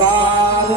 बार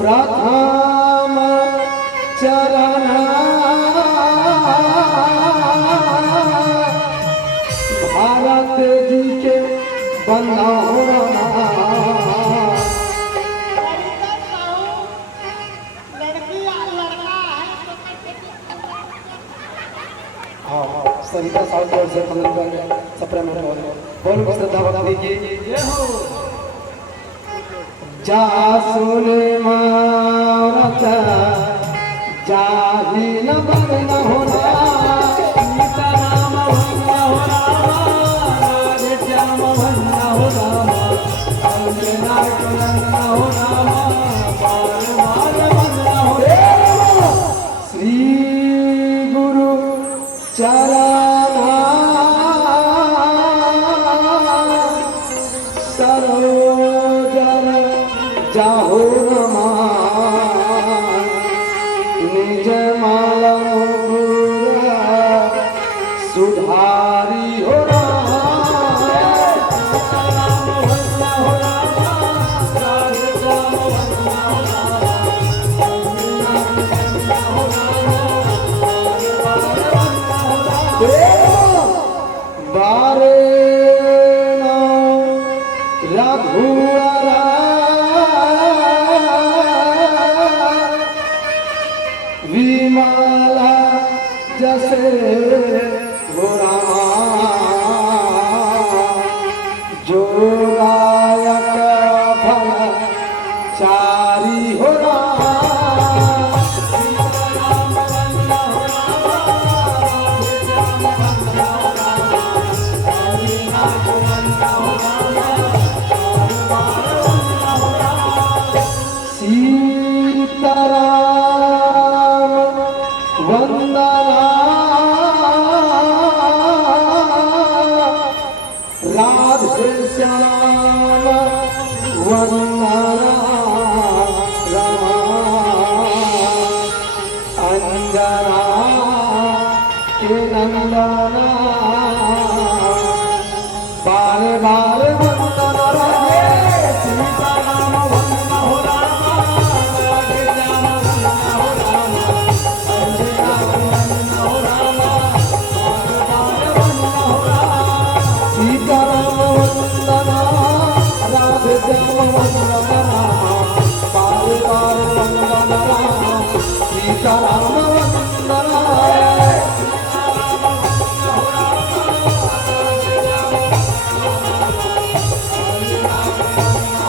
प्रथम चरण भारत जी के बंदा सविता साउथ बोर्ड से सप्रेम बोल श्रद्धा भक्ति की जा सुन मानत जाहि न बन होना सीताराम भंगा हो रामा राधे श्याम भंगा हो रामा अंजना कलंगा हो रामा बार बार भंगा हो रामा श्री गुरु चरण जाहो रमा निज माला सुधारी हो बारे रघुरा विमला जैसे गोरा जो गायक फल चारी हो सीता वंदना बार बार वंदना सीता राम वंदना हो राम राधे राम वंदना हो राम संजय राम वंदना हो राम बार बार वंदना हो राम सीता राम वंदना राधे राम वंदना राम बार बार वंदना राम सीता राम वंदना राम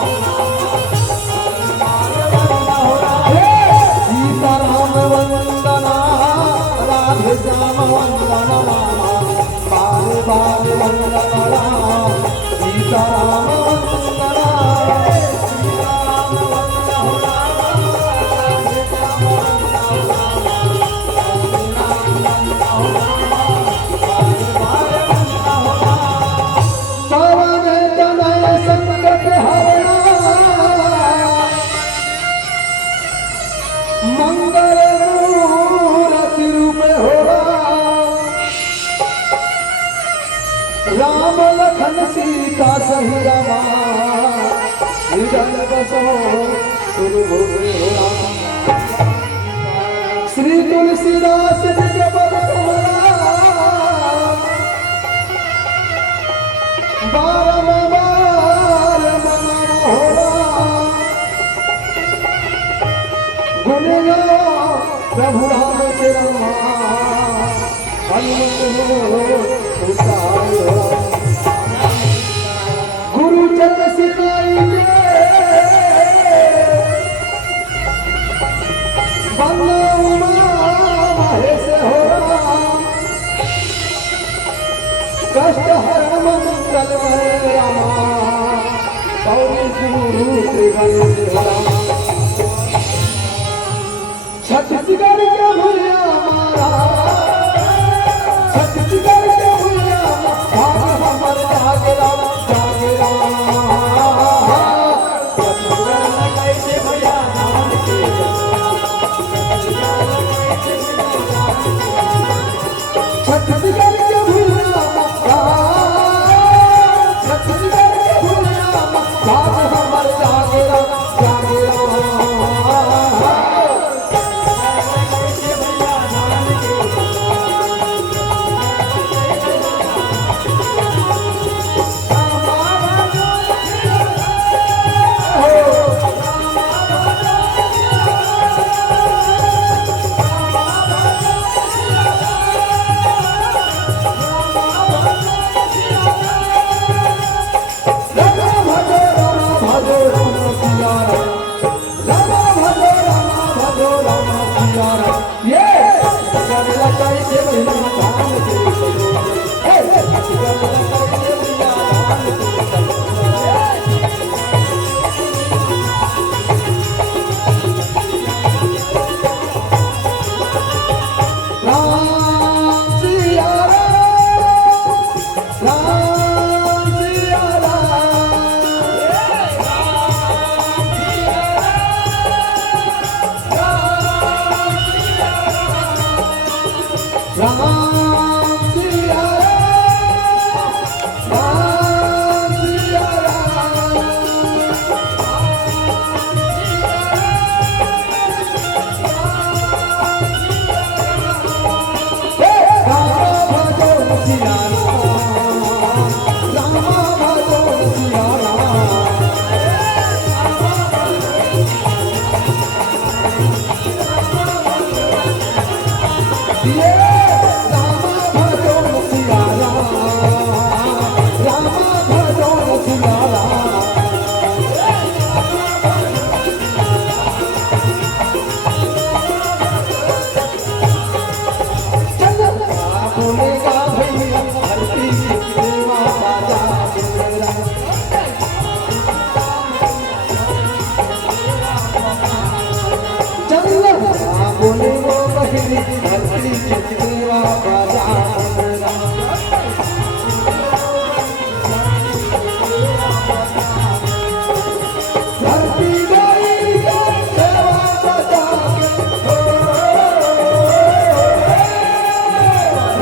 वंदना बार बार वंदना राम सीता राम वंदना सीता राम वंदना हो राम राधे राम वंदना हो राम वंदना हो राम बार बार वंदना हो राम पवन तनय संकट हरणा मंगल मूर्ति रूप हो राम लखन सीता सही रमा हृदय बसो सुरभुज हो राम श्री तुलसीदास निज पद कमला बारंबार मना हो राम गुण गाओ प्रभु राम के रमा गुरु जग सिखाई महेश हो कष्ट हर मंगल में रामा छत्तीसगढ़ के भैया हमारा छत्तीसगढ़ के भैया हमर जागरा छत्तीसगढ़ के भैया छत्तीसगढ़ के भैया हमर जागरा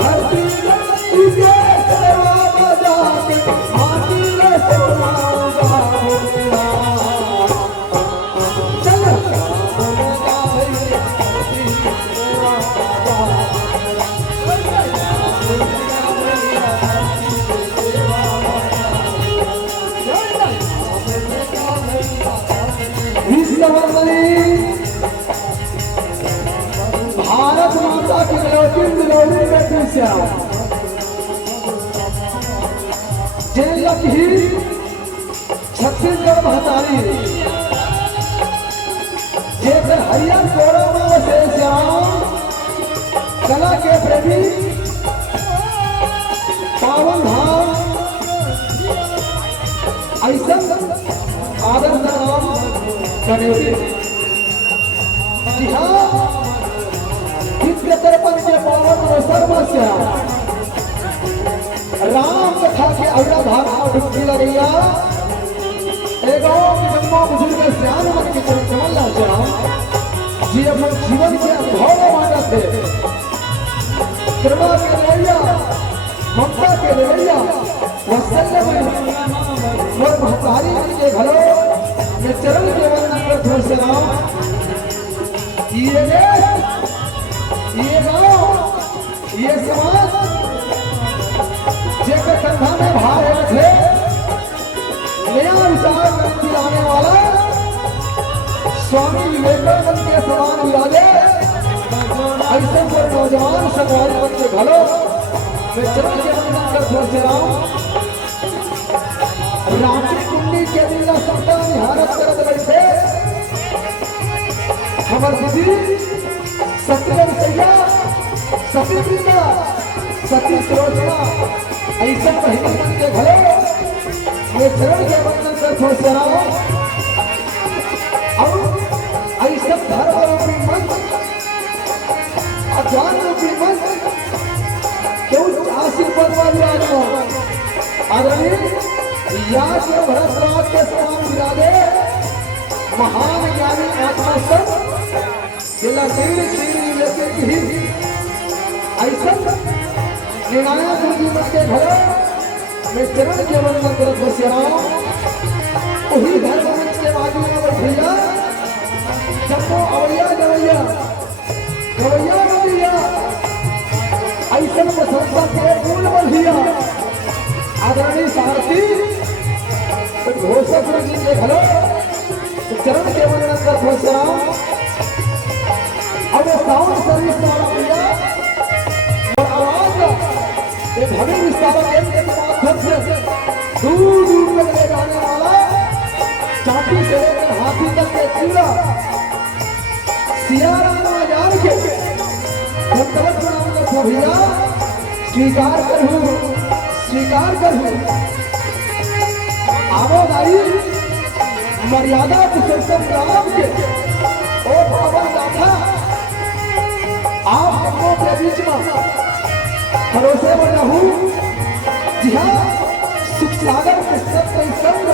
Happy माता की गलौती दिलौरी बेटी श्याम जे लखी छत्तीसगढ़ महतारी जेकर हरियर गौरव से श्याम कला के प्रेमी पावन धाम ऐसा आदर नाम करेंगे। जी हाँ, दिव्य दर्पण के पावन अवसर में श्याम राम कथा के अगला भाग में डुबकी लगैया एगो जन्मा बुजुर्ग श्याम मन की तरफ चमल श्याम जी अपने जीवन के अनुभव माना थे कृपा के रवैया ममता के रवैया वत्सल्य में और महतारी के घरों में चरण के वंदन कर धूल से राम ये गाँव ये समाज जेकर कंधा में भार रखे नया विचार दिलाने वाला स्वामी विवेकानंद के समान विराजे ऐसे पर नौजवान समाज के घरों में चरण के वंदन कर धूल से राम रात्रि कुंडी के दिन सबका निहारत करत बैठे हमर दीदी सत्यम सैया सती प्रिया सती सुलोचना ऐसा बहन मन के घरे ये चरण के वंदन कर थोड़ा और ऐसा धर्म रूपी मन अज्ञान रूपी मन क्यों आशीर्वाद वाली आदरणीय या जो भरतराज के समान विराजे महान ज्ञानी आत्मा सब जिला तीन लेके ही ऐसा निर्णायक जीवन के घर में चरण के वंदन करत बसियाराम वही धर्म मंच के बाजू में बैठिया जब वो अवैया गवैया गवैया गवैया ऐसा प्रशंसा के मूल बढ़िया आदरणीय सारथी घोषक जी के घरों चरण के वंदन कर घोषराम अब साउंड सर्विस वाला भैया और आवाज ये भव्य विस्तार के माध्यम से दूर दूर तक ले जाने वाला चाटी से लेकर हाथी तक के चूड़ा सियाराम बाजार के धन्यवाद प्रणाम करता भैया स्वीकार करूं आवो भाई मर्यादा पुरुषोत्तम राम के ओ पावन गाथा आप लोगों के बीच में भरोसे में रहूं। जी हाँ, सुख सागर के सत्य संग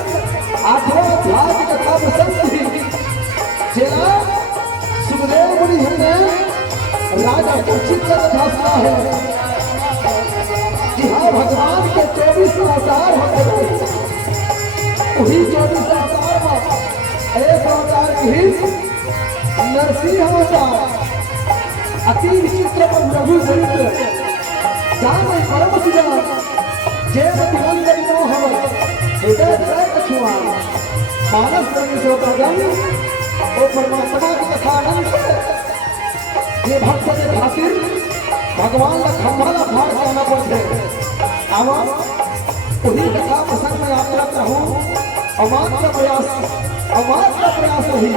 आठवां अध्याय की कथा बसंत ही जेला सुखदेव मुनि ने राजा परीक्षित का कथा सुना है। जी हाँ, भगवान के 24 अवतार होते वही 24 अवतार में एक अवतार की नरसिंह अवतार अति विचित्र और लघु चरित्र जान परम सुजान जैन दिवंगत नो हव हृदय जय कछुआ मानस परमेश्वर और परमात्मा की कथा अनंत ये भक्त के खातिर भगवान का खंभाला फाड़ करना पड़ते अब उन्हीं कथा प्रसंग में यात्रा रहूं अमात्य प्रयास रही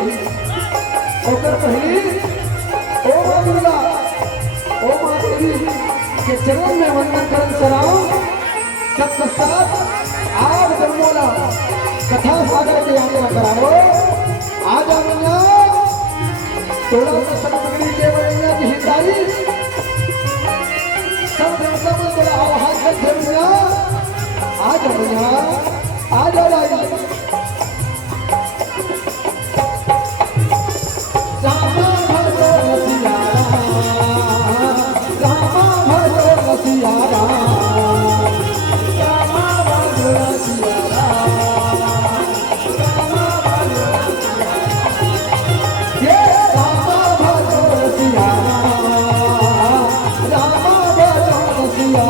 होकर पहली ओ मां दुर्गा ओ मां देवी के चरण में वंदन करन सराम तत्पश्चात आज जन्मोला कथा सागर की यात्रा कराओ आज आमैया थोड़ा सा सामग्री के बनिया की हितारी सब देवता में बोला आवाज कर भैया आज आमैया आज आई रामा भजो रसिया रामा भजो रसिया रामा भजो रसिया ये रामा भजो रसिया रामा भजो रसिया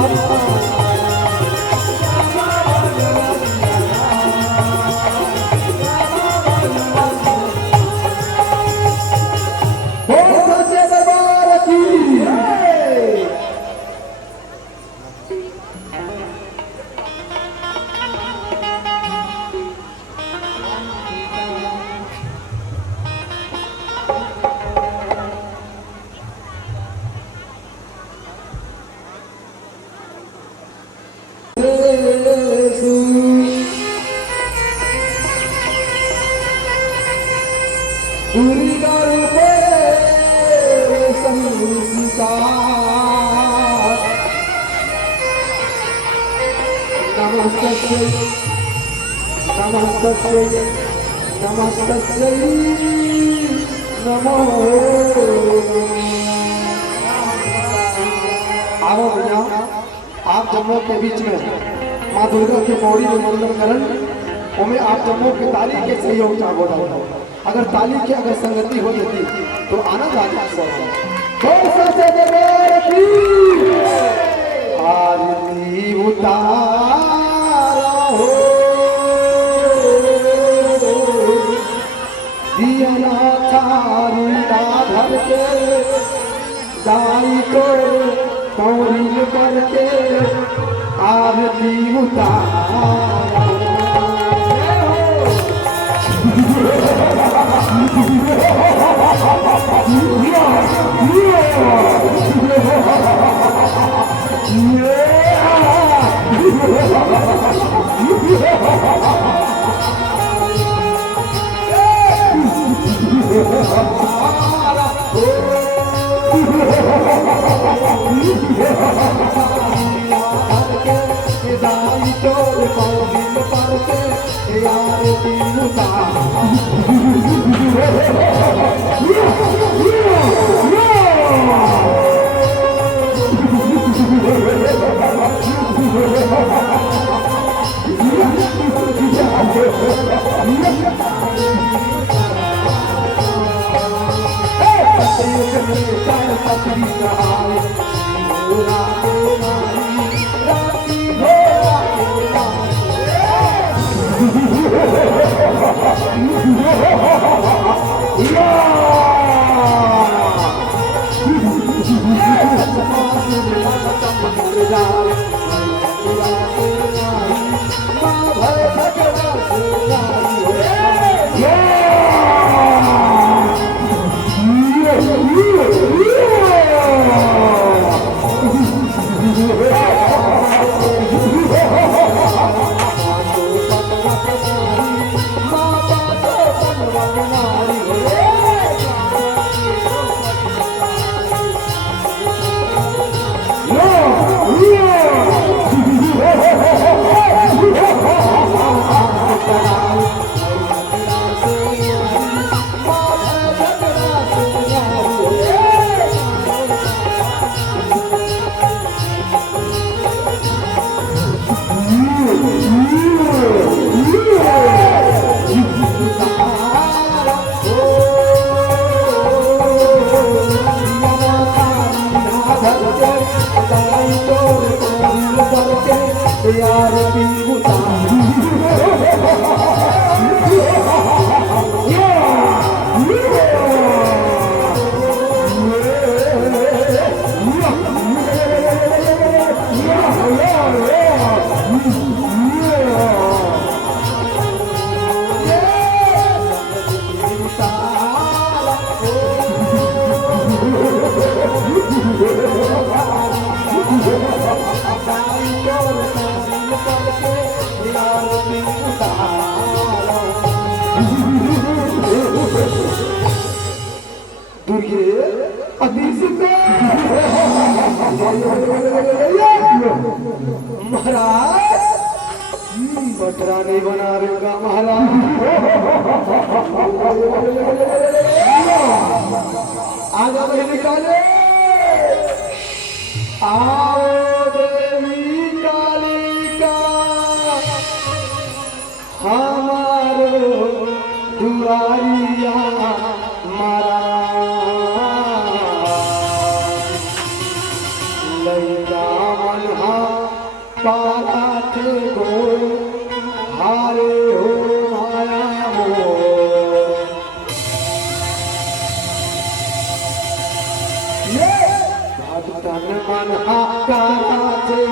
नमस्तस्यै नमस्तस्यै नमो। आओ भैया आप जम्मू के बीच में माँ दुर्गा के मौड़ी में मंडन करन उनमें आप जम्मू के ताली के सहयोग चाहो जाओ। अगर ताली की अगर संगति हो जाती तो आनंद आ जाता। आरती उतारा हो दिया चारी राधर के दाई को कौरिल करके आरती उतारा। दाई चोर कौरिल करके आरती उतारा। महाराज बटरा नहीं बना रहेगा महाराज। आगा भाई निकाले आओ देवी कालिका हमारो दुआरिया मारा लैला मनहा पारा थे गो हारे हो माया हो। ये भक्तन मनहा पारा थे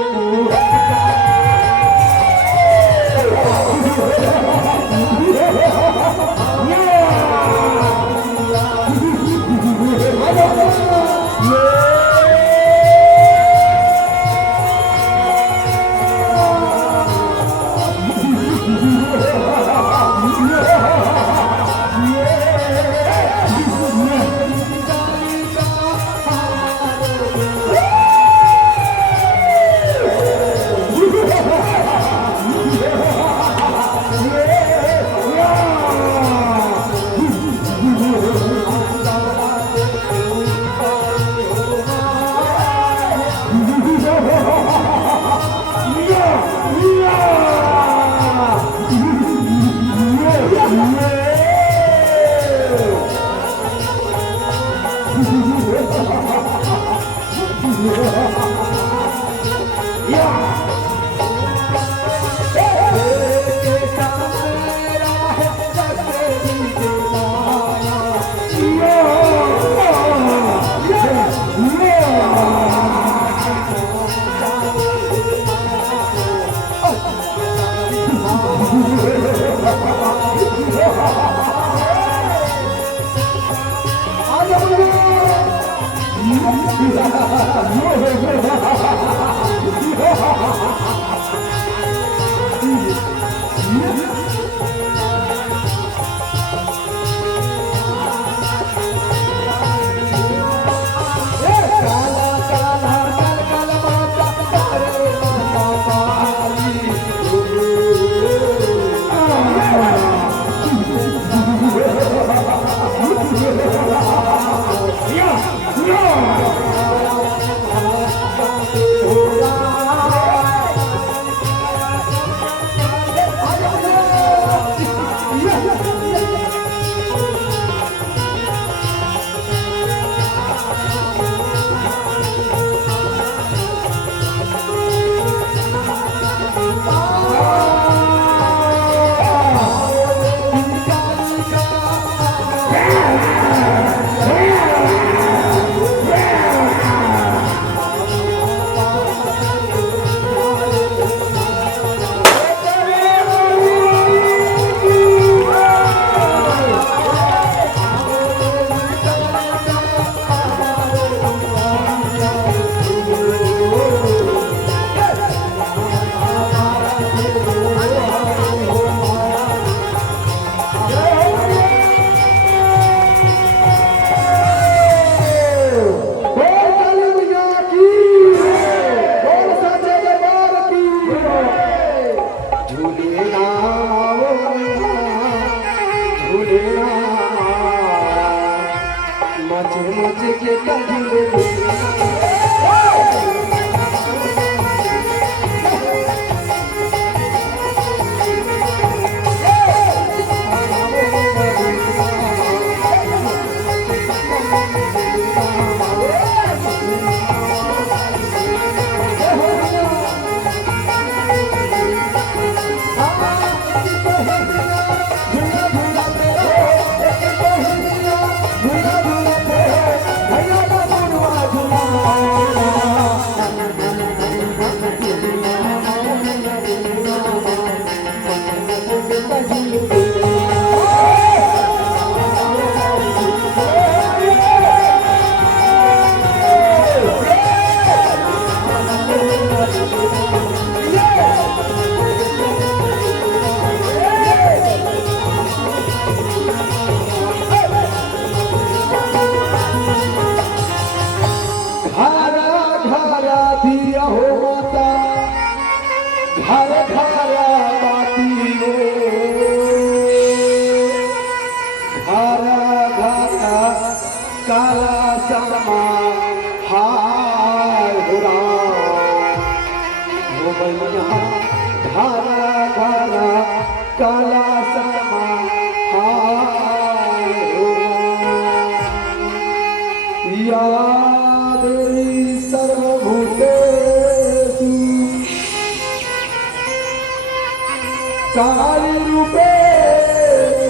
काली रूपे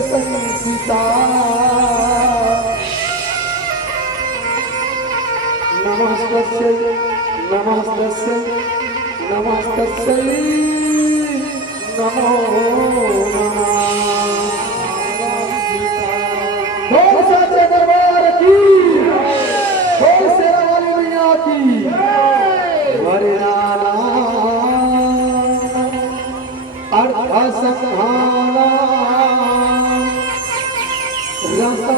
संसिता नमस्तस्यै नमस्तस्यै नमस्तस्यै नमो नमः। बोल सच्चे दरबार की, बोल शेरा वाली मैया की। वरदाना अर्थ संहारा रसा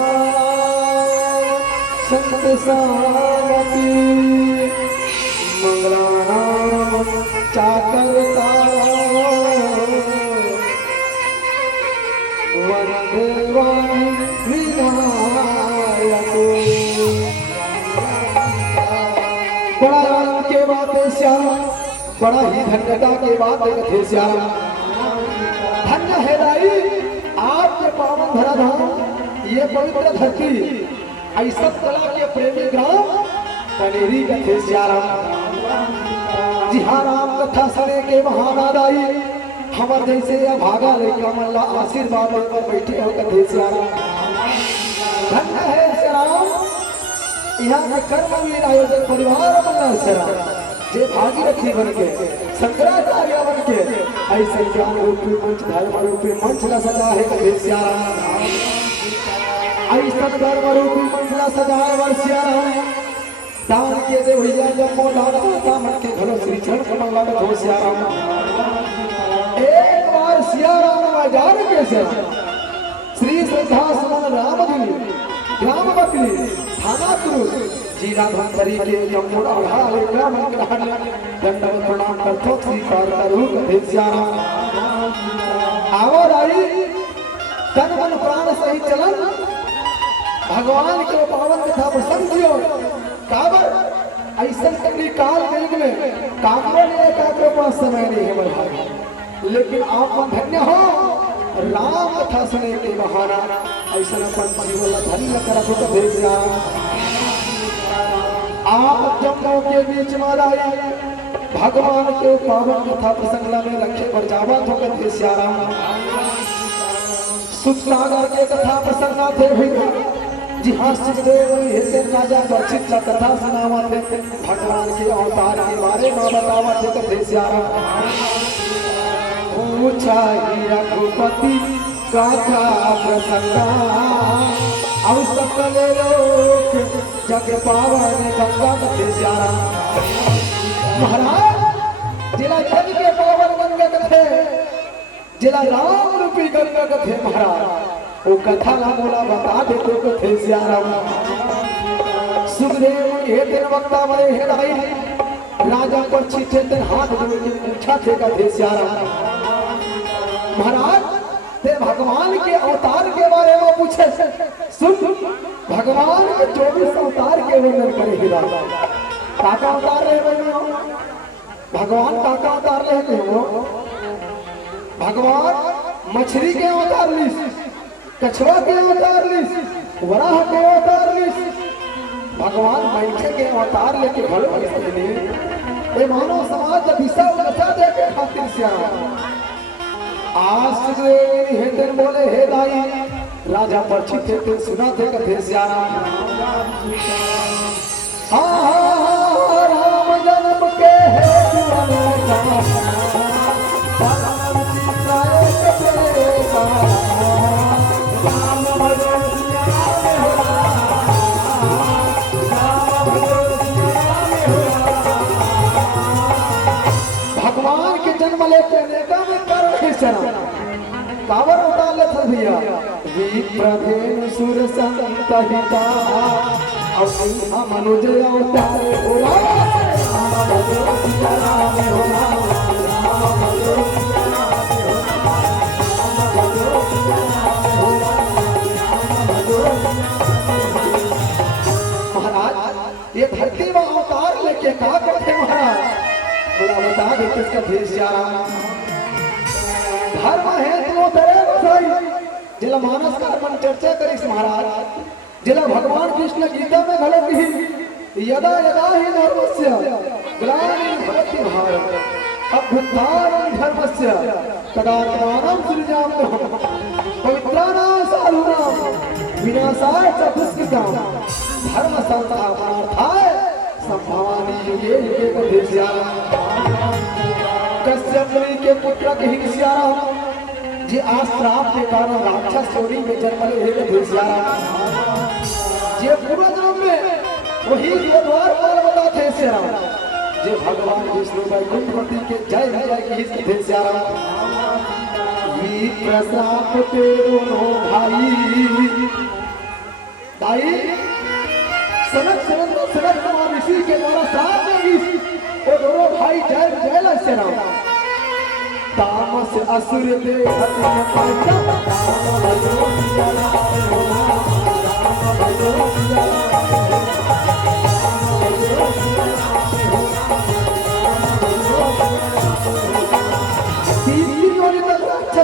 संत सावती मंगलानाम चाकर वरदेवानी विनायको। बड़ा आनंद के बात है श्याम, बड़ा ही धन्यता के बात है श्याम। धन्य है दाई आपके पावन धराधाम, ये पवित्र धरती, ऐसा कला के प्रेमी ग्राम कनेरी कथे श्याराम। जी हाँ, राम कथा सुने के महानादाई हमर जैसे अभागा लड़का मल्ला आशीर्वाद लेकर बैठे हो कथे श्याराम। धन्य है श्याराम, यहाँ के कर्मवीर आयोजक परिवार मल्ला श्याराम जे भागीरथी बन के शंकराचार्य बन के ऐसे ज्ञान रूपी मंच धर्म रूपी मंच ला सजा है कथे श्याराम। ऐसा धर्म रूपी मंच ला सजाए वर श्याराम। दान के दे भैया जब दान माता मन के घरों श्री चरण कमल लागत हो श्याराम। एक बार श्याराम बाजार के से श्री श्रद्धा सुमन रामधुनी ग्राम बकली थाना तुरुत जी राधांतरी के जमुन आधार ग्राम ग्रहण दंडवत प्रणाम करतो स्वीकार करूं कथे श्याराम। आवर आई तन मन प्राण सहित चलन भगवान के पावन कथा प्रसंग दियो। काबर ऐसा कभी काल वेग में कामों ने एकाग्र पास समय नहीं है भाई, लेकिन आप धन्य हो राम कथा सुने के बहाना ऐसा अपन जीवन धन्य करत कथे श्याराम। आप जम्मू के बीच में आई भगवान के पावन कथा प्रसंग में रखे पर जावा तो कथे श्याराम। सुख सागर के कथा प्रसंग थे भैया। जी हाँ, सुखदेव हेते राजा दक्षिण का कथा सुनावा थे भगवान के अवतार के बारे में बतावा थे कथे श्याराम। पूछा ही रघुपति कथा प्रसंगा और सकल लोक जग पावन गंगा कथे श्याराम। महाराज जिला जग के पावन गंगा कथे जिला राम रूपी गंगा कथे महाराज वो कथा ना बोला बता देते कथे श्याराम। सुखदेव हे दिन वक्ता बड़े हे भाई राजा पर छीटे दिन हाथ जोड़ के पूछा थे कथे श्याराम। महाराज ते भगवान के अवतार के बारे में पूछे सुन भगवान के 24 अवतार के वर्णन करे हिरा काका अवतार रहे भगवान काका अवतार रहे हो। भगवान मछली के अवतार लिस, कछुआ के अवतार लिस, वराह के अवतार लिस, भगवान बैठे के अवतार लेके घर ए मानव समाज दिशा दशा दे के खातिर श्याम। आज हे दिन बोले हे दाई राजा परछी थे सुना थे कथे श्याराम। हाँ हाँ राम जन्म के भगवान के जन्म लेके नेता में कर कावर उतार ले भैया विप्रधेन सुर संतहिता और मनुज अवतार बोला महाराज ये धरती में अवतार लेके कहा करते महाराज बोला बता दे किसका थे श्याराम। धर्म है तो तेरे बसाई जिला मानस कर्मन चर्चा करिस महाराज जिला भगवान कृष्ण गीता में घड़े की यदा यदा ही धर्मस्य ग्लानिर्भवति भवति भारत अभ्युत्थानं धर्मस्य तदात्मानं सृजाम्यहम् पवित्राणां साधूनां विनाशाय च दुष्कृतां धर्म संस्थापनार्थाय संभवामि युगे युगे कथे श्याराम। कश्यप मुनि के पुत्र कही श्याराम जी आश्राप के कारण राक्षस योनि में जन्म ले कथे श्याराम। जे पूर्व जन्म में वही द्वार पाल थे श्याराम जे भगवान विष्णु वैकुंठपति के जय विजय की कथे श्याराम। प्रसाप ते दोनों भाई भाई सनक कुमार ऋषि के द्वारा साथ में वो दोनों भाई जय जय श्याराम। तामस असुर दे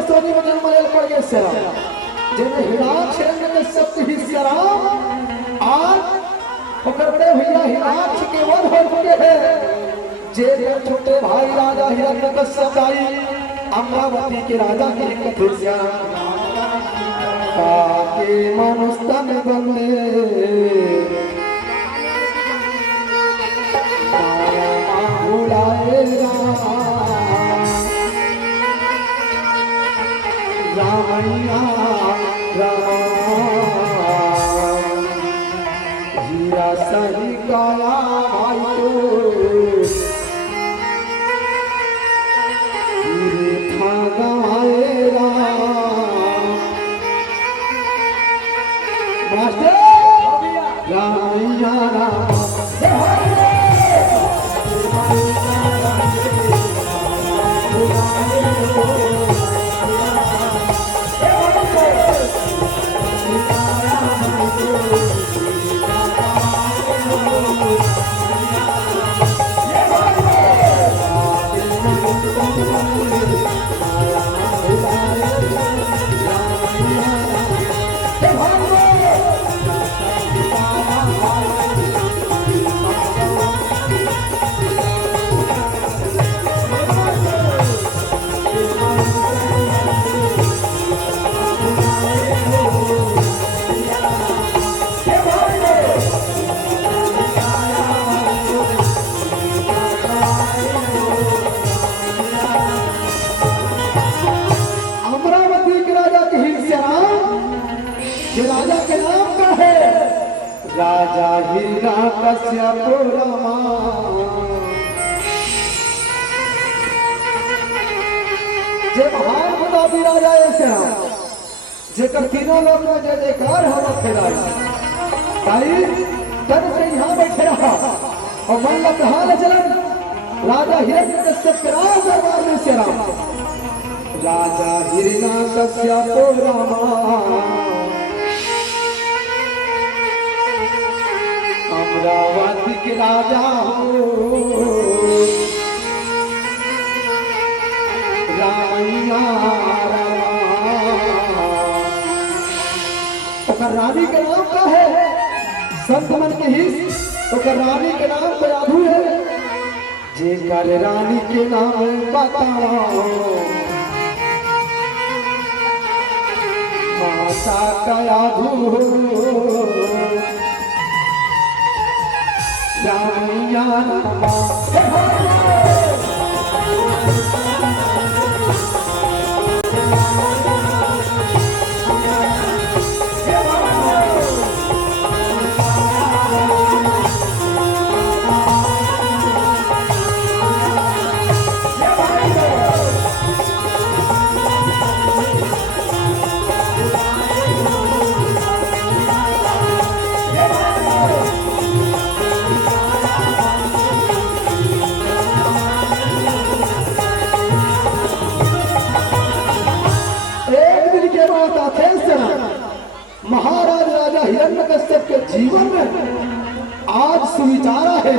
सोनी में जन्म ले पड़ गए श्याराम जिन्हें हिराक शरण में सब ही श्याराम आज होकर बड़े भैया हिराक्ष के वध हो चुके हैं। जे छोटे भाई राजा हिरण्यकश्यप आई अमरावती के राजा की कथुष्या के मनुस्तन बंदे रामैया हीरा सही काया भाई था गवाए मास्टर रामैया राम राजा हिरण्यकश्यप रामा जे महान प्रतापी राजा ऐसे राम जेकर तीनों लोग में जय जयकार हम खेलाई भाई तब से यहाँ बैठे रहा और मन लग हाल चलन राजा हिरण्यकश्यप के राज दरबार में से राम राजा हिरण्यकश्यप रामा अमरावती के राजा हो रामैया रानी के नाम का है संत मन के हित रानी के नाम को यादू है जे कल रानी के नाम बताओ माता का यादू रामैया महाराज राजा हिरण्यकश्यप के जीवन में आज सुविचारा है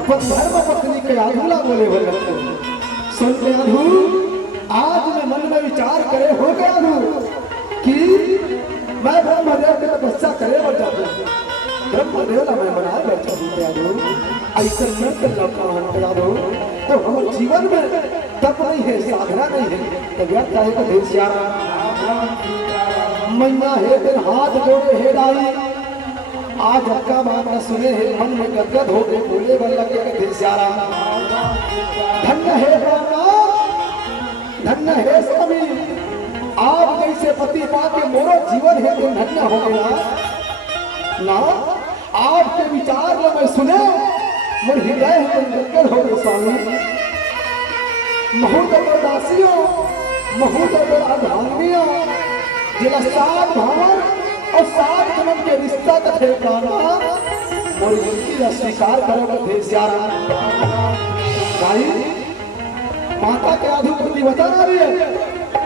अपन धर्म पत्नी के अधूला बोले हुए सुन के अधू आज मैं मन में विचार करे हो गया अधू कि मैं ब्रह्मदेव के तपस्या करे बैठा हूँ ब्रह्मदेव ला मैं बना बैठा हूँ अधू ऐसा नृत्य लगा दो तो हमारे जीवन में तप नहीं है साधना नहीं है तो व्यर्थ है तो देश मैया हे दिन हाथ जोड़े हे डाली आज हक्का मारना सुने है मन में गदगद हो गए बोले बन लगे थे श्यारा धन्य है धन्य है स्वामी आप जैसे पति पाके मोरो जीवन है दिन धन्य हो गया ना आपके विचार में मैं सुने मोर हृदय है दिन गदगद हो गए स्वामी बहुत दासियों बहुत अधार्मियों जिला सात भवन और सात जन्म के रिश्ता का थे प्राणा और इनकी स्वीकार करो थे श्यारा भाई माता के आधुपति बता रही है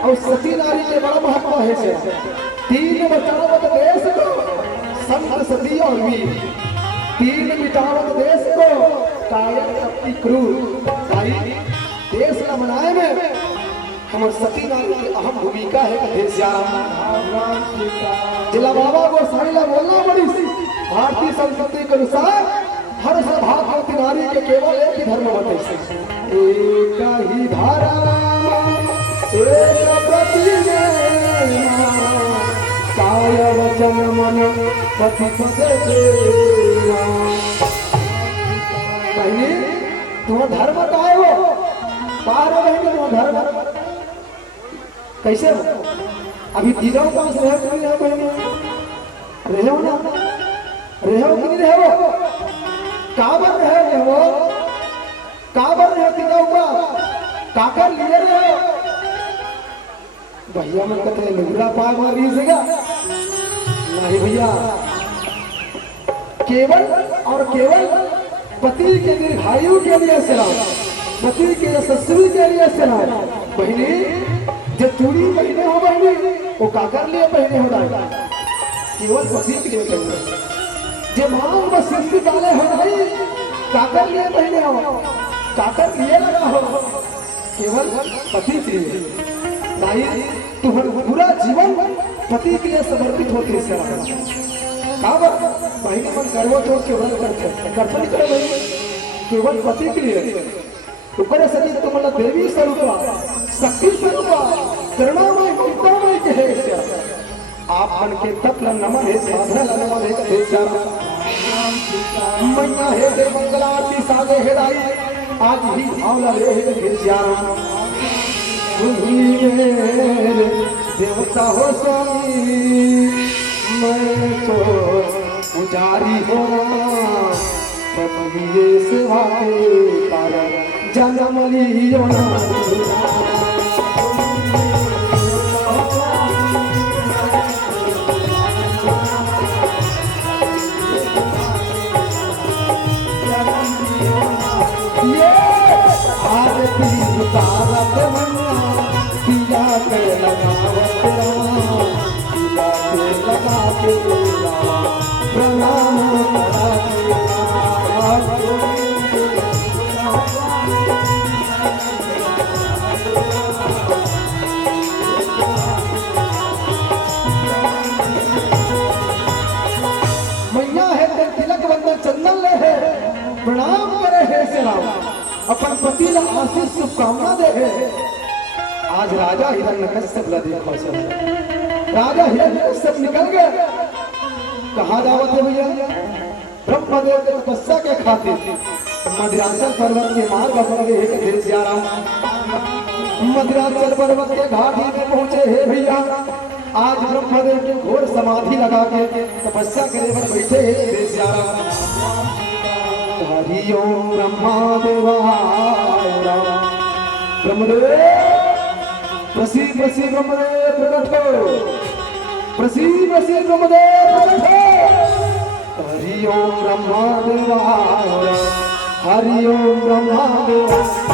और सती नारी के बड़ा महत्व है से तीन बचावत देश को संत सती और वीर तीन मिटावत देश को कायर कपटी क्रूर भाई देश का बनाए में हमारे सती नारी की अहम भूमिका है कथे श्यारा जिला बाबा को साइला बोलना बड़ी सी भारतीय संस्कृति के अनुसार हर सभापति नारी के केवल एक ही धर्म बतैसे, एक ही धर्म एक प्रति काय वचन मन पति बहनी तुम धर्म का है वो बाहर है बहनी तुम धर्म कैसे हो? अभी तीनों पास रहे कि नहीं बहनी रहे हो ना रहे हो कि नहीं रहे हो काबर रहे हो काबर रहे तीनों का काकर लिए रहे भैया मैं कहते हैं लुगरा पाग मारी सेगा नहीं भैया केवल और केवल पति के दीर्घायु के लिए सलाम पति के यशस्वी के लिए सलाम बहनी जो चूड़ी पहने हो बहनी वो काकर लिए पहने हो रहा केवल पति के लिए पहने जो मांग में सिंदूर डाले हो नहीं काकर लिए पहने हो काकर लिए लगा हो केवल पति के लिए नहीं तुम्हारा पूरा जीवन पति के लिए समर्पित होती है काबर बहनी मन गर्व छोड़ के व्रत करते नहीं करे बहनी केवल पति के लिए ऊपर से तुम्हारा देवी स्वरूप शक्ति स्वरूप करुणामय ममतामय के है आप मन के तप नमन है साधना नमन है कथे चारा मैया है दे मंगलारती सागे है दाई आज ही भावला ले है कथे चारा देवता हो स्वामी मैं तो पुजारी हो पति सेवा के कारण जन्म लियो प्रणाम करे हे से राम अपन पति ला आशीष शुभकामना दे है आज राजा हिरण्यकश्यप ला देखो सब राजा हिरण्यकश्यप निकल गए कहाँ जावत है भैया ब्रह्मदेव के तपस्या के खातिर मदिराचल पर्वत के मार्ग पर गए हैं देश जा रहा मदिराचल पर्वत के घाटी में पहुंचे हे भैया आज ब्रह्मदेव के घोर समाधि लगा के तपस्या करे पर बैठे हैं देश जा रहा हरि ओम ब्रह्मदेवाय ब्रह्मदेव प्रसीद प्रसीद ब्रह्मदेव प्रकट हो प्रसीद प्रसीद ब्रह्मदेव प्रकट हो हरि ओम ब्रह्मदेवाय हरि ओम ब्रह्मदेवाय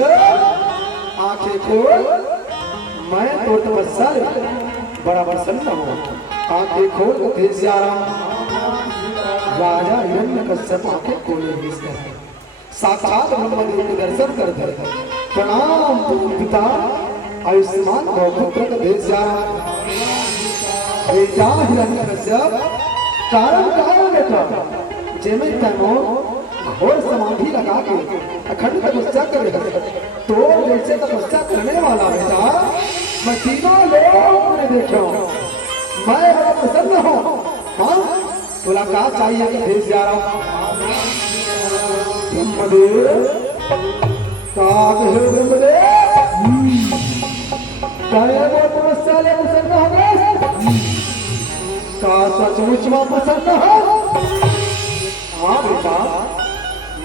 आंखें खोल मैं तो तपस्या बड़ा प्रसन्न हूँ आंखें खोल देश जा रहा राजा हिरण्यकश्यप आंखें खोले साक्षात ब्रह्मदेव के दर्शन करते प्रणाम पिता आयुष्मान पुत्र का देश जा रहा बेटा हिरण्यकश्यप कारण कारण बेटा जेमे तनो घोर समाधि लगा के अखंड तपस्या कर तो जैसे तपस्या करने वाला बेटा मैं तीनों लोग ने देखा मैं बड़ा प्रसन्न हूँ हाँ बोला क्या चाहिए कि भेज जा रहा हूँ। ब्रह्मदेव का ब्रह्मदेव वो तपस्या ले प्रसन्न हो गए का सचमुच में प्रसन्न हो। हाँ बेटा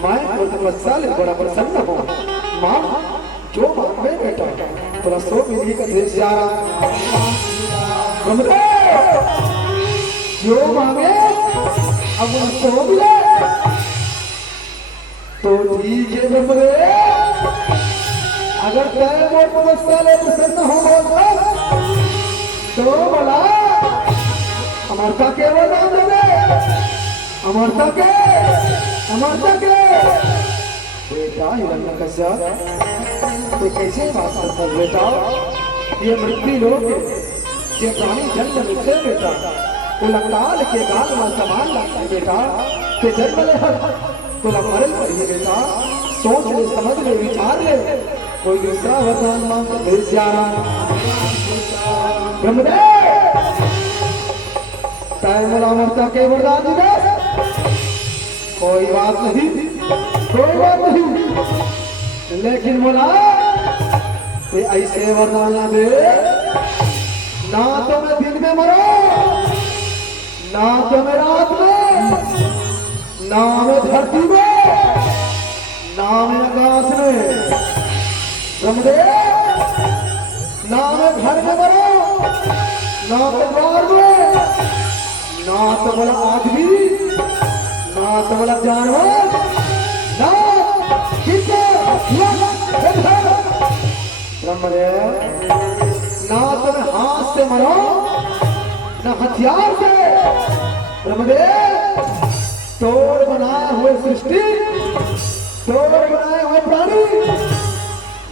मैं तो तपस्या ले बड़ा प्रसन्न हूँ। माँ जो मांगे बेटा थोड़ा सो मिली का भेज जा रहा। ब्रह्मदेव जो मांगे अब वो सो मिले तो ठीक है। ब्रह्मदेव अगर तय वो तपस्या ले प्रसन्न हो तो बोला अमरता के वरदान दे। अमरता के बेटा हिरण्यकश्यप तो कैसे बात करता है बेटा। ये मृत्यु लोग ये प्राणी जन्म लेते बेटा तो काल के गाल में समान लगता है बेटा के जन्म ले तो मरल करिए बेटा। सोच ले समझ ले विचार ले कोई दूसरा वरदान मांग कर भेज जा रहा। ब्रह्मदेव तय मला अमरता के वरदान दे। कोई बात नहीं लेकिन बोला तो ऐसे वरदान ना दे ना तो मैं दिन में मरो ना तो मैं रात में ना मैं धरती में ना मैं आकाश में। ब्रह्मदेव ना मैं घर में मरो ना तो द्वार में ना तो बोला आदमी ना तो बोला जानवर ना किसे ब्रह्मदेव ना तो मैं हाथ से मरो ना हथियार से। ब्रह्मदेव तोड़ बनाए हुए सृष्टि तोड़ बनाए हुए प्राणी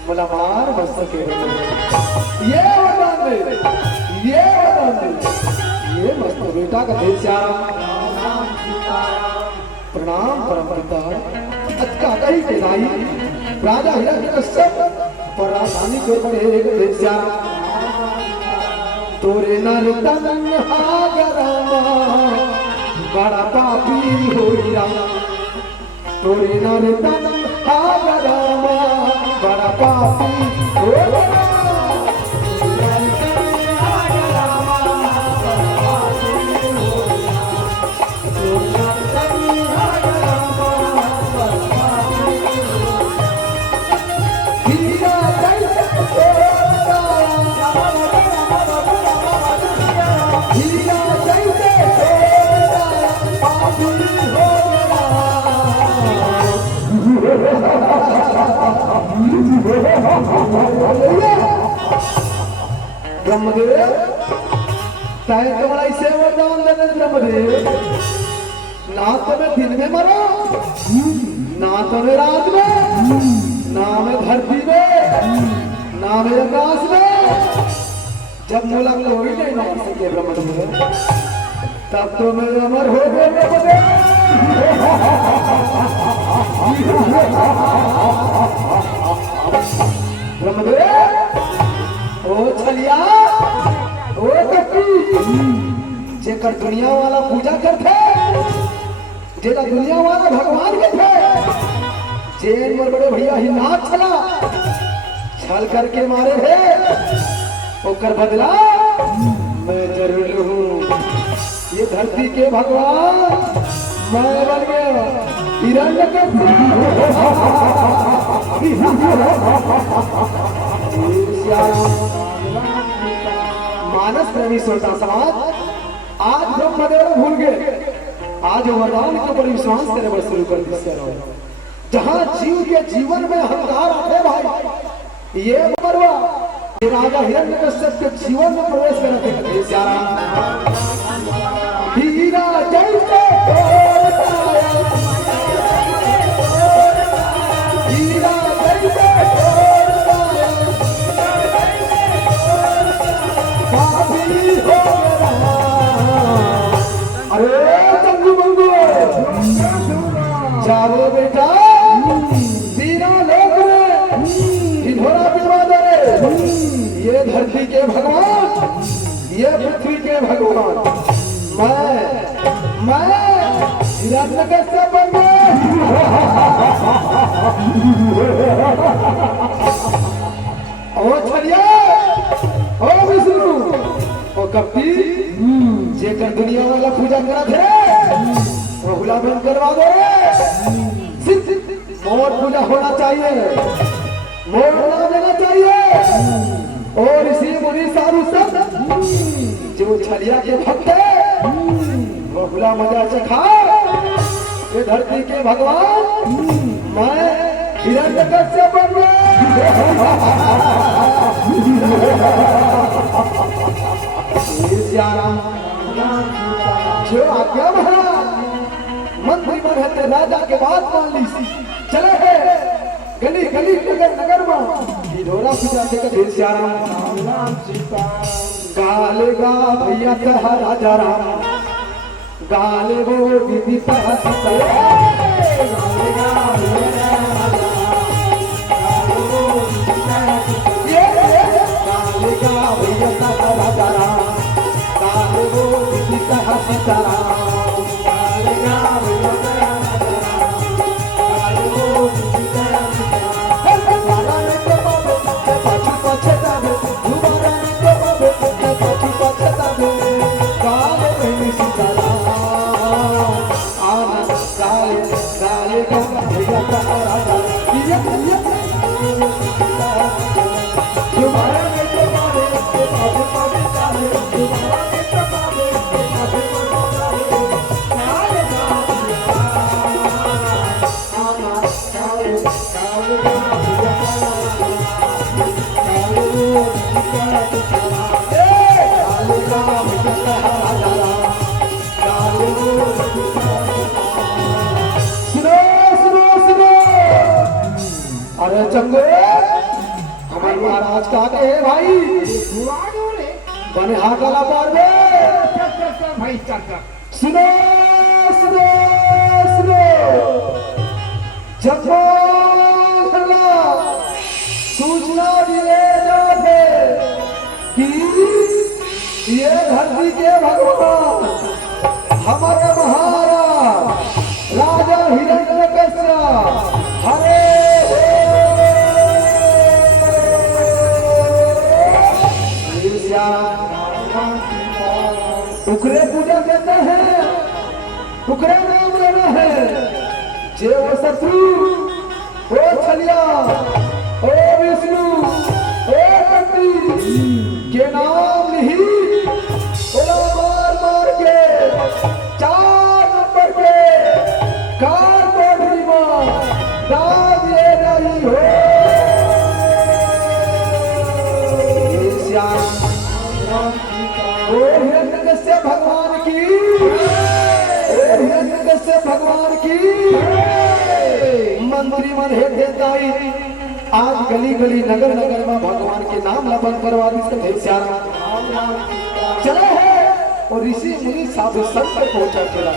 बोला मार बस सके। ये वरदान दे ये मस्त बेटा का भेज जा रहा। प्रणाम परम पिता अचका कही के दाई राजा हिरण्यकश्यप पर राजधानी के बड़े भेज जा तोरे नर तन हागरामा बड़ा पापी होइरा। तोरे नर तन हागरामा बड़ा पापी होइरा। ब्रह्मदेव तय कमला इसे वरदान देने। ब्रह्मदेव ना तो मैं दिन में मरो ना तो मैं रात में ना मैं धरती में ना मैं आकाश में। जब मोला कोई नहीं मार सके ब्रह्मदेव तब तो मैं अमर हो गए। ब्रह्मदेव ओ छलिया ओ कपी जेकर दुनिया वाला पूजा करते जेला दुनिया वाला भगवान के थे जेल में बड़े भैया ही नाच छला छल करके मारे है ओकर बदला मैं जरूर हूँ। ये धरती के भगवान मैं बन गया हिरण्यकश्यप। मानस प्रेमी श्रोता समाज आज ब्रह्मदेव भूल गए। आज वरदान के ऊपर विश्वास करने पर शुरू कर दिया। जहां जीव के जीवन में अहंकार आते भाई ये मरवा ये राजा हिरण्यकश्यप के जीवन में प्रवेश करने जा रहा। हीरा जैसे हीरा जैसे अरे तंगू मंगू जाओ बेटा तीनों लोक में ढिढोरा पिटवा दे रे। ये धरती के भगवान ये पृथ्वी के भगवान मैं हिरण्यकश्यप बन गया। ओ छलिया, ओ विष्णु, ओ कपटी, जेकर दुनिया वाला पूजा करा थे वो हुला बंद करवा दो। मोर पूजा होना चाहिए, मोर होना देना चाहिए। और इसी मुनि साधु सब जो छलिया के भक्त है वो हुला मजा चखा। ये धरती के भगवान मैं हिरण्यकश्यप बन गया। जो आज्ञा महाराज मंत्री मन है राजा के बात मान ली। चले है गली गली नगर नगर में ढोरा पूजा से कभी श्याराम गाले गा भैया कह राजा राम गाले वो दीदी कह सीता गाले गा भैया कह राजा राम गाले वो दीदी कह सीता अरे चंगो हमारे महाराज का के है भाई बने हाकला मार दे। भाई चाचा सुनो सुनो सुनो जब सूचना दिए जाते कि ये धरती के भगवान हमारे महाराज राजा हिरण्यकश्यप हरे उकरे पूजा कहते हैं, उकरे नाम लेना है। जे वो शत्रु, ओ छलिया, ओ विष्णु, ओ कपटी के नाम नहीं ओला मार मार के 4 नंबर के कार कोठरी में डाल दिए नहीं हो। हिरण्यकश्यप भगवान की, हिरण्यकश्यप भगवान की मंत्री मन है देताई आज गली गली नगर नगर में भगवान के नाम लबन करवा दी सब चले है। और ऋषि मुनि साधु संत पहुंचा चला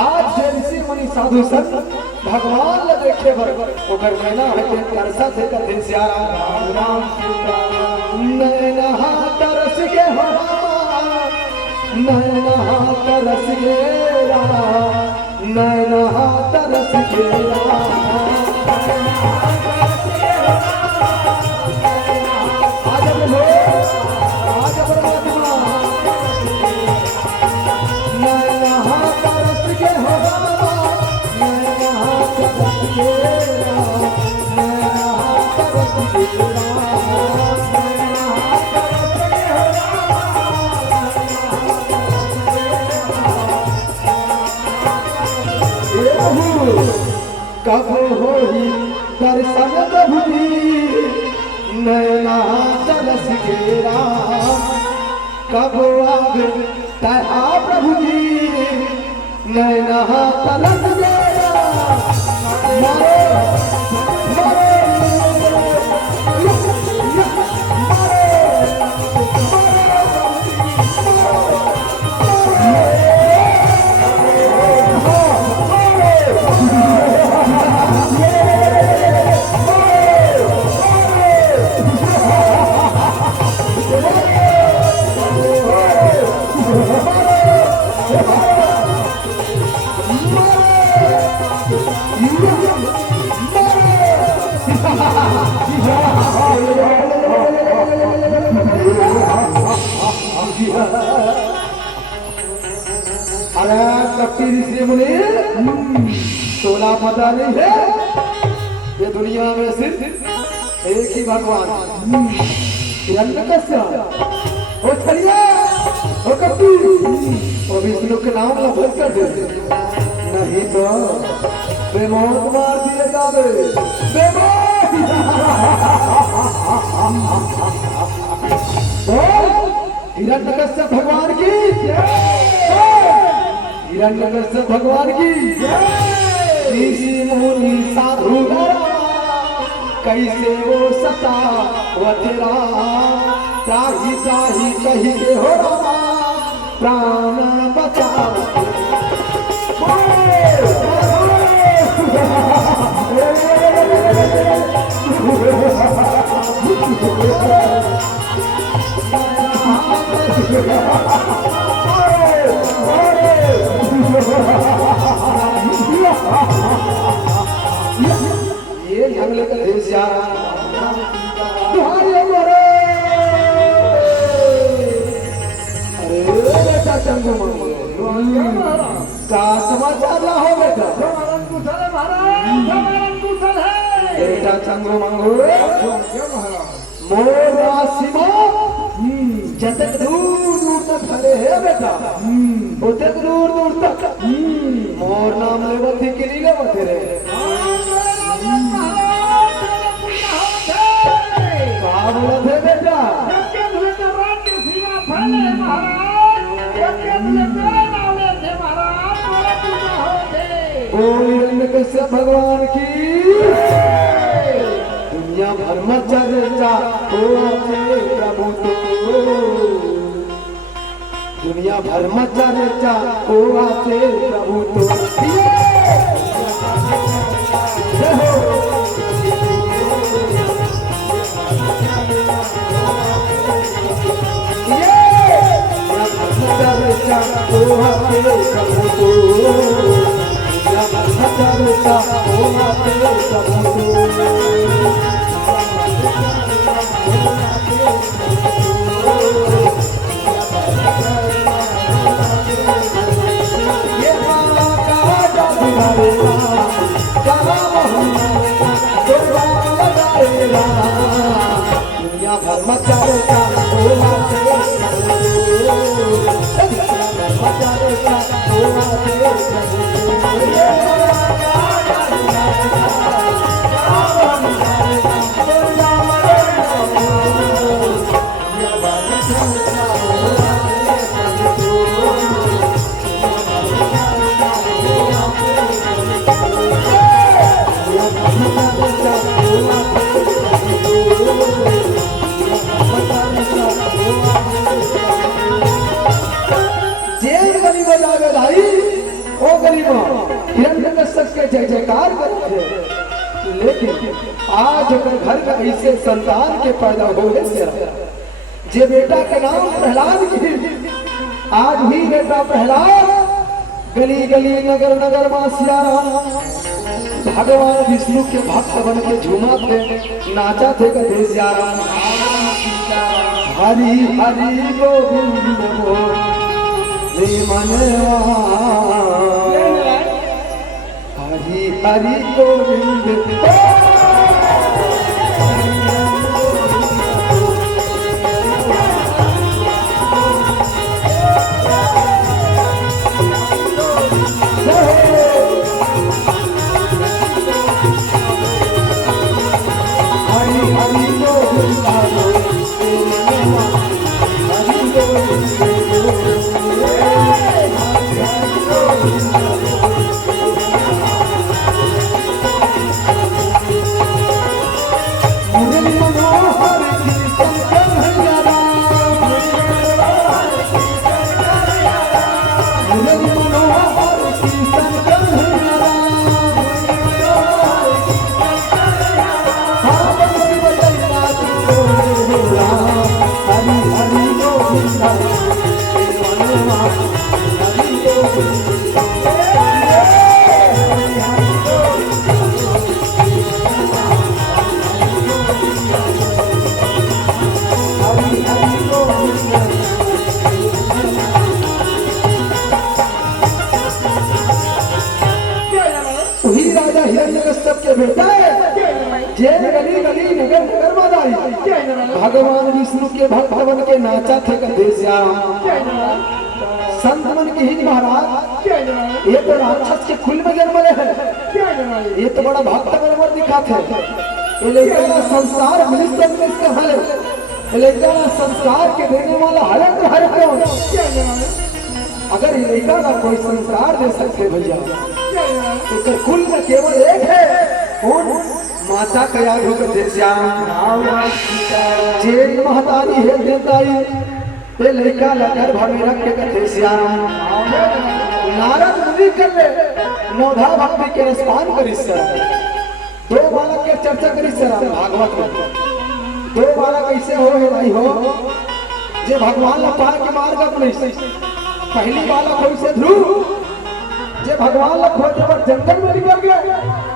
आज जे ऋषि मुनि साधु संत भगवान ल देखे भर ओकर कहना है कि तरसा थे कर श्याराम राम नैना तरस के हो नैना तरस के नैना तरस के आज परमात्मा नैना तरस के हो नैना तरस के नैना तरस के कब होई दर्शन प्रभु जी नैना तरस के कब आवे तहा प्रभु जी नैना तरस के अरे कपटी ऋषि मुनि, तोला पता नहीं है ये दुनिया में सिर्फ एक ही भगवान हिरण्यकश्यप, वो छलिया, वो कपटी, वो विष्णु के नाम लफज कर दे, नहीं तो बेमौत मार दिए जावे, बेमौत। हिरण्यकश्यप भगवान की हिरण्यकश्यप भगवान की ऋषि मुनि साधु कैसे वो सता वतेरा त्राही त्राही कही के हो प्राण बचाओ। ये जंगल का देश यार तुम्हारे मरे। अरे बेटा चंगू मंगू का समाचार ला हो बेटा। बेटा चंगू मंगू मोरा सीमा जतक दूर दूर तक खड़े है बेटा, उतक दूर दूर तक मोर नाम लेवती के लिए लेवते रहे। कहा बोला थे बेटा हिरण्यकश्यप भगवान की दुनिया भर में चर्चा हो प्रभु तो दुनिया भर में चर्चा हो प्रभु तो हिरण्यकश्यप के जय जयकार करते, लेकिन आज अगर घर में ऐसे संतान के पैदा होने से जे बेटा के नाम प्रहलाद की, आज भी बेटा प्रहलाद गली गली नगर नगर मां सिया राम भगवान विष्णु के भक्त बन के झूमा थे, नाचा थे कथे सिया राम हरि हरि गोविंद बोले मनवा हरि हरि गोविंद। के बेटा जे गली गली नगर नगर मादाई भगवान विष्णु के भक्त बन के नाचा थे कदे श्याम संत मन के ही महाराज ये तो राक्षस के खुल में जन्म है ये तो बड़ा भक्त बराबर दिखा थे ये लेकर संसार मिनिस्टर का हल ये लेकर संसार के देने वाला हर हर कौन अगर ये लेकर कोई संसार दे सकते भैया तो कुल में केवल एक है कौन माता का याद होकर दे श्याम जेल महतारी है देताई ये लड़का लगर भर रख के कथे श्याम नारद मुनि कर ले नौधा भक्ति के रसपान करी सर दो बालक के चर्चा करी सर भागवत में दो बालक ऐसे हो नहीं हो जे भगवान ला पार के मार्ग अपने पहली बालक हो से ध्रुव जे भगवान ला खोजे पर जंगल में निकल गए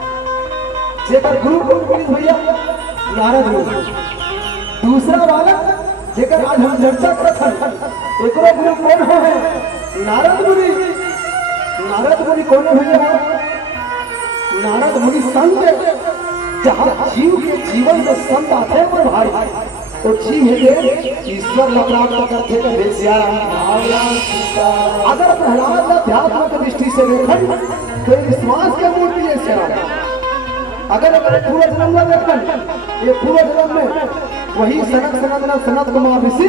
जेकर गुरु कौन पुलिस भैया नारद मुनि दूसरा बालक जेकर आज हम चर्चा करत हन एकरो गुरु कौन है नारद मुनि कौन है भैया नारद मुनि संत जहाँ जीव के जीवन में संत आते पर भाई तो जीव है ईश्वर ला प्राप्त करते का अगर प्रहलाद अध्यात्म की दृष्टि से देखें तो विश्वास के मूर्ति है श्याम अगर पूर्व जन्म में देखें ये पूर्व जन्म में वही सनक सनंदन सनत कुमार ऋषि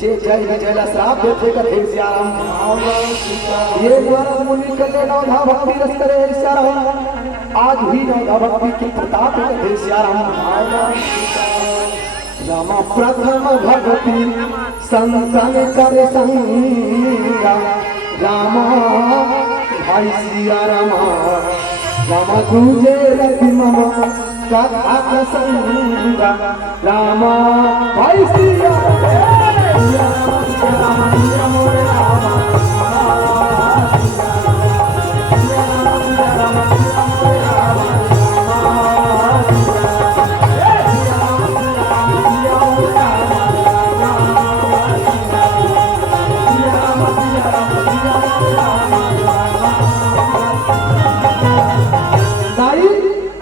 जे जय विजय श्राप देते का थे श्याम ये नारद मुनि कले नौधा भक्ति रस करे श्याम आज भी नौधा भक्ति की प्रताप थे श्याम राम प्रथम भगति संतन कर संगा राम भाई सिया राम राम तुझे रति मम कथा प्रसंगा राम भाई सिया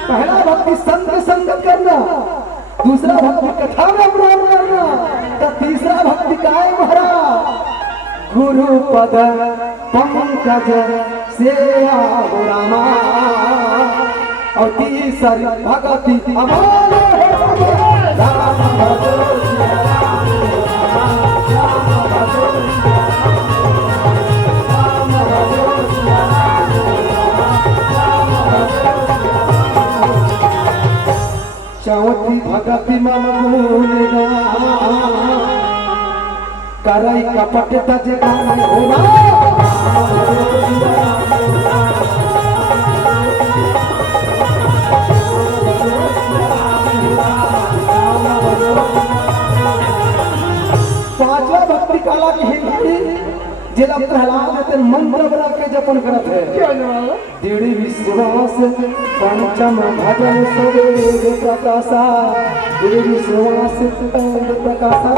पहला भक्ति संत संगत करना दूसरा भक्ति कथा में प्रणाम करना तो तीसरा भक्ति काय महाराज गुरु पद पंकज से हो रामा और तीसरी भक्ति हमारे राम भजो चौथी भगति मम गुण करई कपट तज गान होना पांचवा भक्ति काला की हिंदी जिला प्रहलाद देते मंत्र बना के जपन करत है दृढ़ विश्वास पंचम भजन सवेद प्रकाशा दृढ़ विश्वास पंच प्रकाशा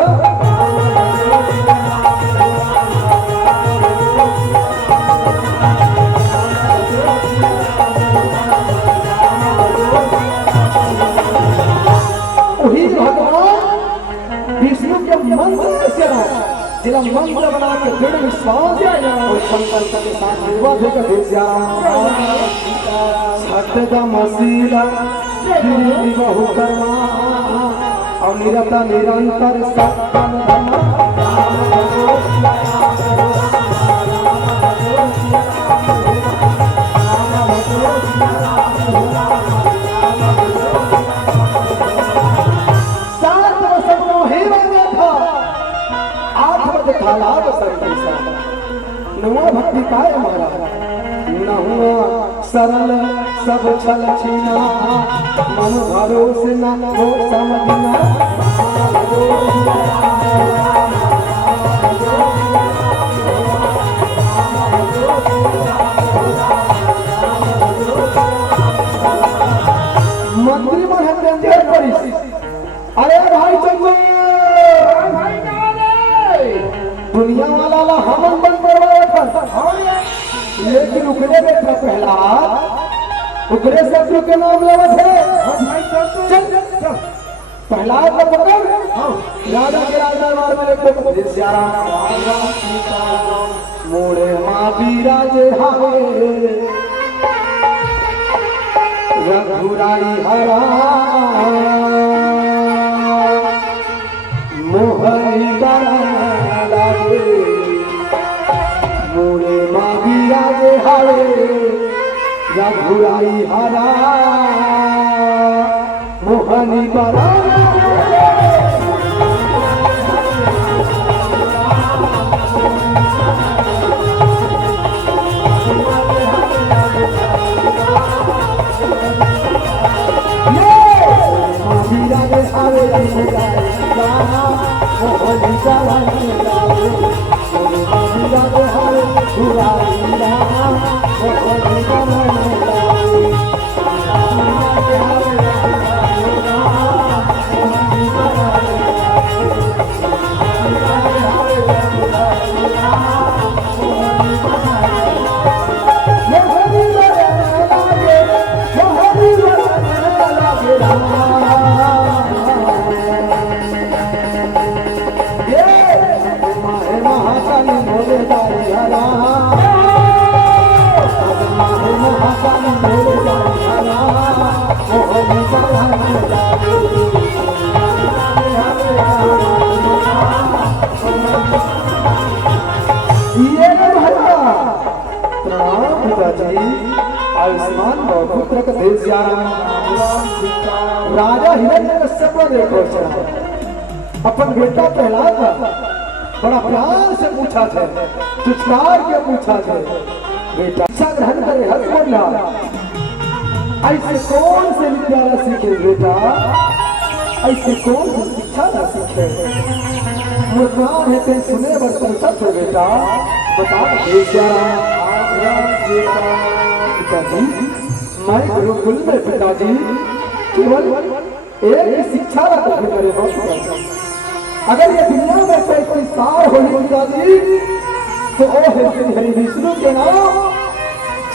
वही भगवान विष्णु के मंत्र से जिला मंत्र बना के दृढ़ विश्वास और संकल्प के साथ युवा देकर सत्यदमशीला बहु कर्मा और निरता निरंतर सत्यम नवा भक्ति काय महाराज नहुआ सरल सब छल छीना मन भरोसे न हो समझना मंत्री महेंद्र परिस अरे भाई चंद्र दुनिया वाला ला हमन बंद करवाया था लेकिन उकने में था पहला उग्रे शत्रु के नाम लेवत है। हाँ भाई चल चल प्रहलाद को पकड़ राजा के राज दरबार में लेके जय सिया राम मोड़े माँ बीरा जे हावे रघुराई हरा मोहनी बना लागे मोड़े माँ बीरा जे हावे रघुराई हरा मोहनी बना आयुष्मान पुत्र का देश राजा हिरण्यकश्यप को देखो अपन बेटा प्रहलाद बड़ा प्यार से पूछा थे चुचकार के पूछा थे बेटा शिक्षा ग्रहण करे हर बोला ऐसे कौन से विद्यालय सीखे बेटा ऐसे कौन से शिक्षा न सीखे मुर्गान है ते सुने बर्तन सब बेटा बता पिताजी मैं गुरुकुल में पिताजी केवल एक शिक्षा ग्रहण करे अगर ये दुनिया में कोई संसार हो पिताजी तो ओ है हरि विष्णु के नाम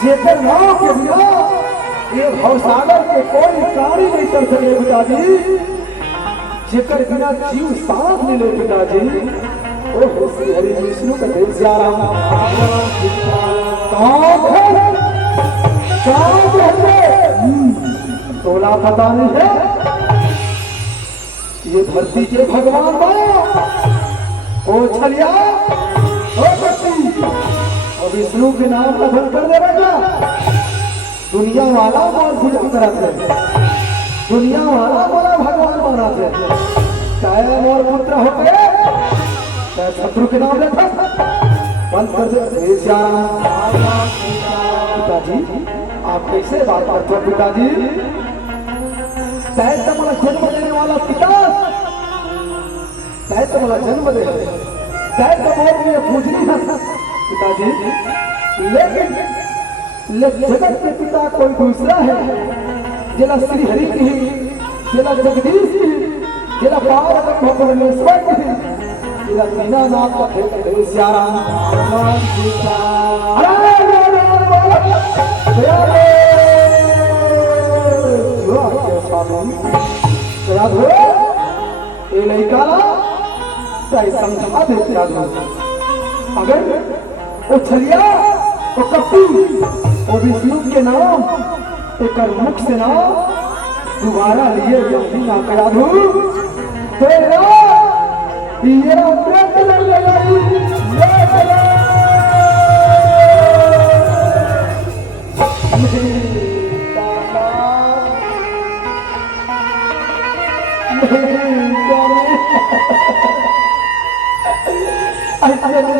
जेकर नाम के बिना ये भवसागर के कोई प्राणी नहीं कर सके पिताजी जेकर बिना जीव सांस नहीं ले पिताजी ओ है श्री हरि विष्णु का देव सियाराम तोला पता नहीं है ये धरती के भगवान ओ छलिया ओ शक्ति और विष्णु के नाम का भंग कर दे बेटा दुनिया वाला बोल पूजा करत है दुनिया वाला बोला भगवान माना थे चाहे मोर पुत्र हो गए चाहे शत्रु के नाम लेता बंद कर दे पिताजी आप कैसे बात करते हो पिताजी चाहे तुम्हारा जन्म देने वाला पिता चाहे तुम्हारा जन्म दे चाहे तुम्हारे पूजनी है पिताजी लेकिन जगत के पिता कोई दूसरा है जिला श्री हरि की जिला जगदीश की जिला पार्वती भुवनेश्वर की जिला दीनानाथ का भेद सियाराम समझा दे अगर वो छलिया वो कपटी वो विष्णु के नाम एक मुख से नाम दोबारा लिए ना करा दू तेरा ये व्रत लगाई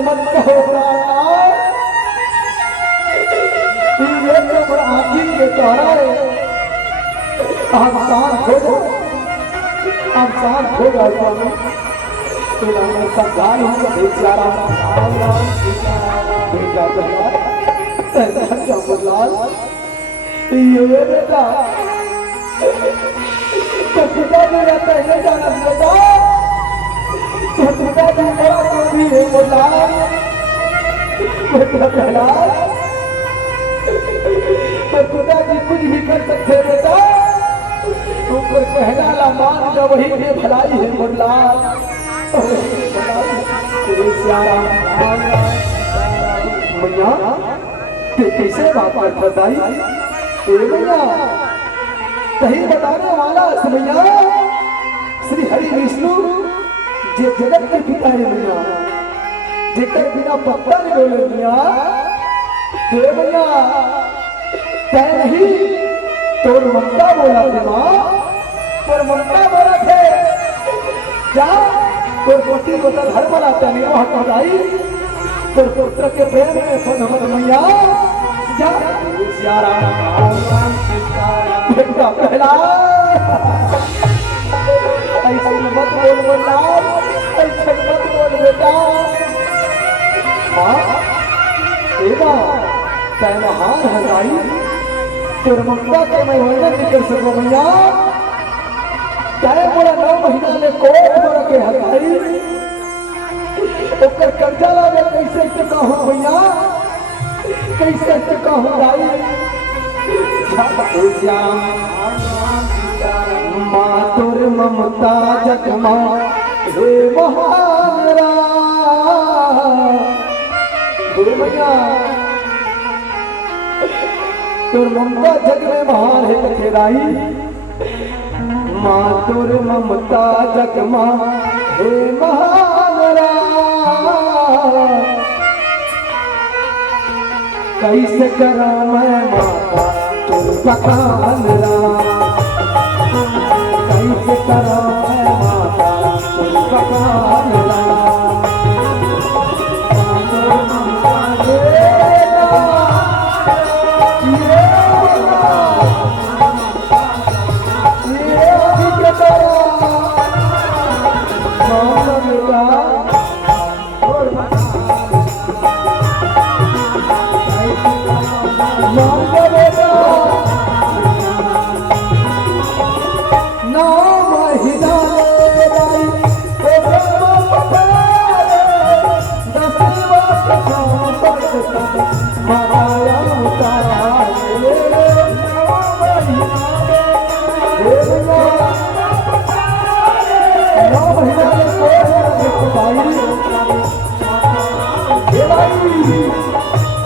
मत कहो आखी के द्वारा आप शांत हो जाओ आप शांत हो जाओ स्वामी सरदार ये बेटा तो पिता जी रहता है जाना बेटा तो पिता जी मेरा कोई है बोला बेटा प्रहलाद तो पिताजी कुछ भी कर सकते बेटा, ऊपर कहना ला मान जब वही के भलाई है मुल्ला। मैया ते कैसे बात करता दाई? ए मैया कहीं बताने वाला मैया श्री हरि विष्णु जे जगत के पिता है मैया, जेकर बिना पत्ता नहीं बोले मैया। हे मैया तय नहीं तोर ममता बोला थे माँ, तोर ममता बोला थे क्या तोर पति को तो घर बनाता नहीं वह कहलाई तोर पुत्र के प्रेम में फनमत मैया जा बेटा पहला ऐसे मत बोल बोला, ऐसे मत बोल बेटा। माँ एवा तय महान हजाई तोर ममता का मैं वर्णन नहीं कर सको मैया। तय पूरा 9 महीना में कोट मोर के हजाई ओकर कर्जा लागे कैसे चुका हूँ मैया, कैसे चुका हूँ दाई। माँ तोर ममता जगमा हे महान हे मैया तोर ममता जग में महान है कठेराई। माँ तोर ममता जग माँ हे महान कैसे करा मैं माता तोर बखान कैसे करा मैं माता तोर बखान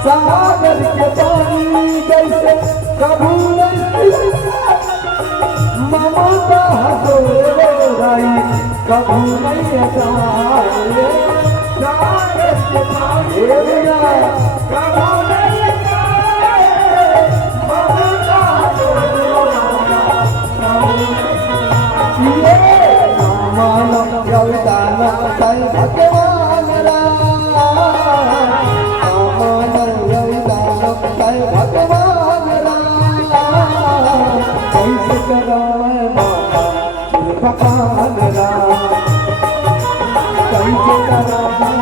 सागर के पानी जैसे कभू नहीं ममता हजोराई कभू नहीं हटाए। सागर के पानी कभू नहीं ममता ये मानव गौदान भगवान भगवान कैसे करा मैं माता तुझ भगवान कैसे करा मैं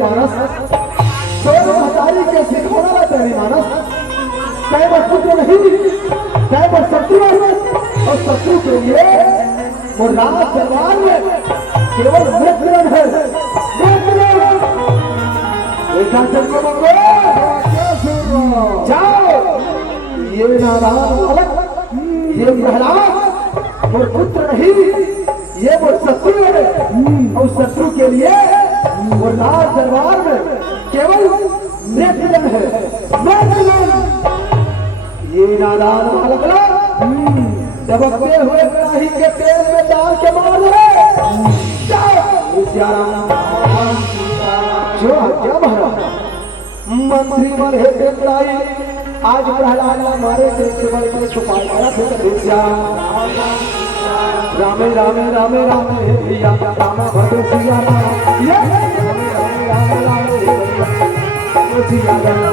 मानस सोन हजारी के सिखौना तेरी मानस चाहे वो पुत्र नहीं चाहे वो शत्रु और शत्रु के लिए वो राज दरबार में केवल मृतग्रहण है। ऐसा चलकर बोलो जाओ ये नारायण बालक ये प्रहलाद वो पुत्र नहीं ये वो शत्रु है और शत्रु के लिए वो राज दरबार में केवल नेत्रजन है। ये नादान बालक दबकते हुए कड़ाही के तेल में डाल के मार रहे जो क्या महाराज मंत्री मन है कड़ाही आज प्रहलाद मारे के बड़े छुपाया रामे रामे रामे रामे हे भैया राम भद्र सिया राम ये रामे रामे रामे रामे हे भैया सिया राम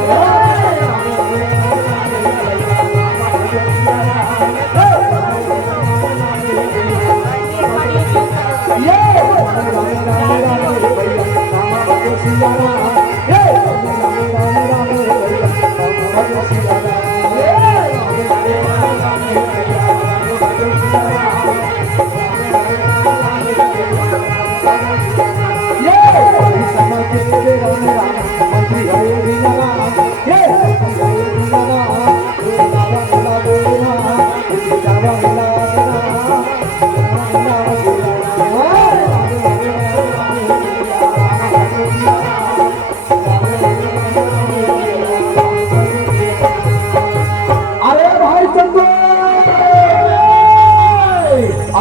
ये रामे रामे रामे रामे हे भैया राम भद्र सिया राम ये रामे रामे रामे रामे हे भैया राम भद्र सिया राम ये रामे रामे रामे रामे हे भैया राम भद्र सिया राम मंत्री हरे दीना ये हरे दीना बाबा भला बोलना बाबा भला अरे भाई चंदू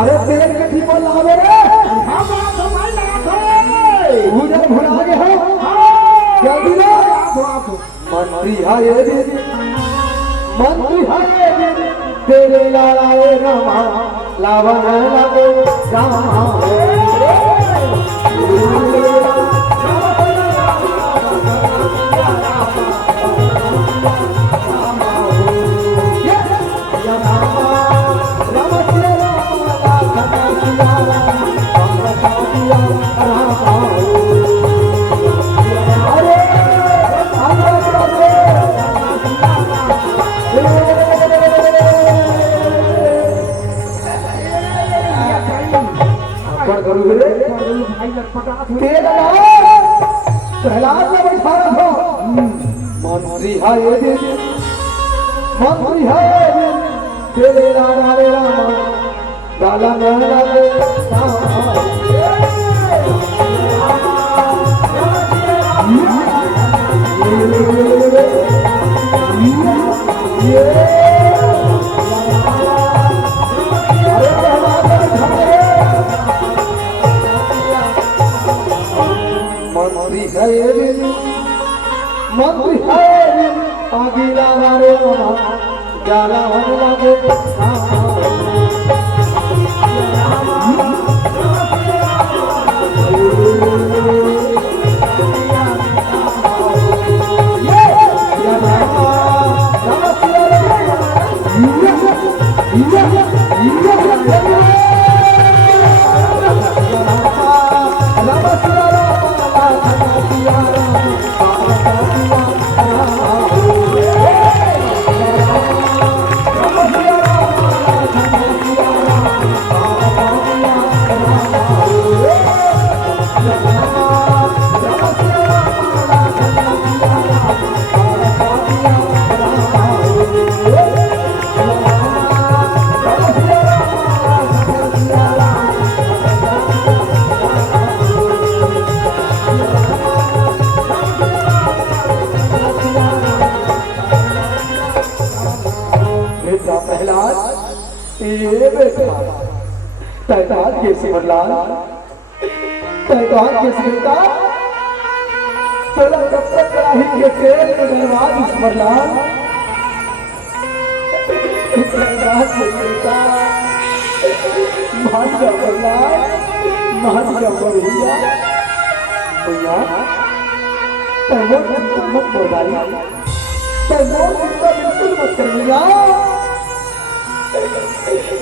अरे तेल के ठीक लावे रे उधर भुला गए हो क्या दिला मंत्री है दीदी मंत्री है दीदी तेरे लाए रामा लावन लगे रामा प्रहलाद में बैठा रखो मंत्री है मंत्री है तेरे लाला रे रामा लाला लाला रे मंत्री है आगिला रे जाला वन लगे तैताल के सिमरलाल तैताल के सिमरता चला कब तक कड़ाही के तेल में डलवा दी सिमरलाल तैताल के सिमरता मान जा बरलाल मान जा बरहिया भैया तैमोर चिंता मत कर भाई तैमोर चिंता बिल्कुल मत कर भैया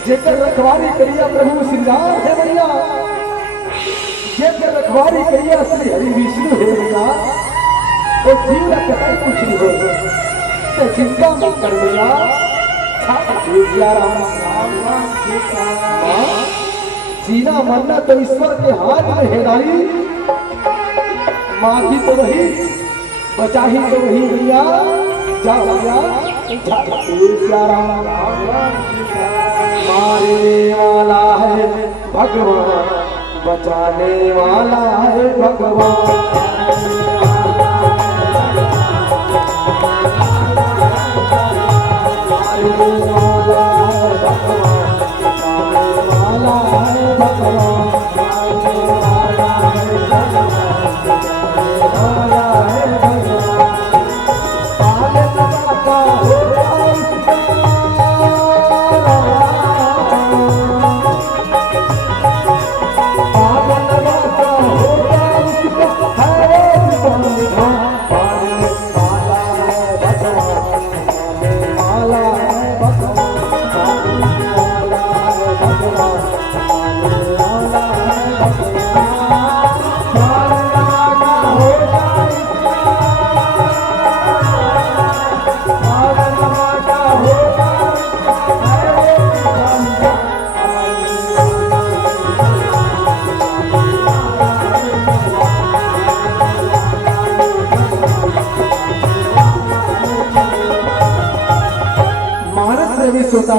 जेकर रखवारी करिया प्रभु श्री राम है भैया जेकर रखवारी करिया श्री हरि विष्णु है भैया वो जीव का कतई कुछ नहीं हो तो चिंता मत कर भैया जीना मरना तो ईश्वर के हाथ में है दाई माँ की तो वही बचाही तो वही भैया जा भैया मारने वाला है भगवान बचाने वाला है भगवान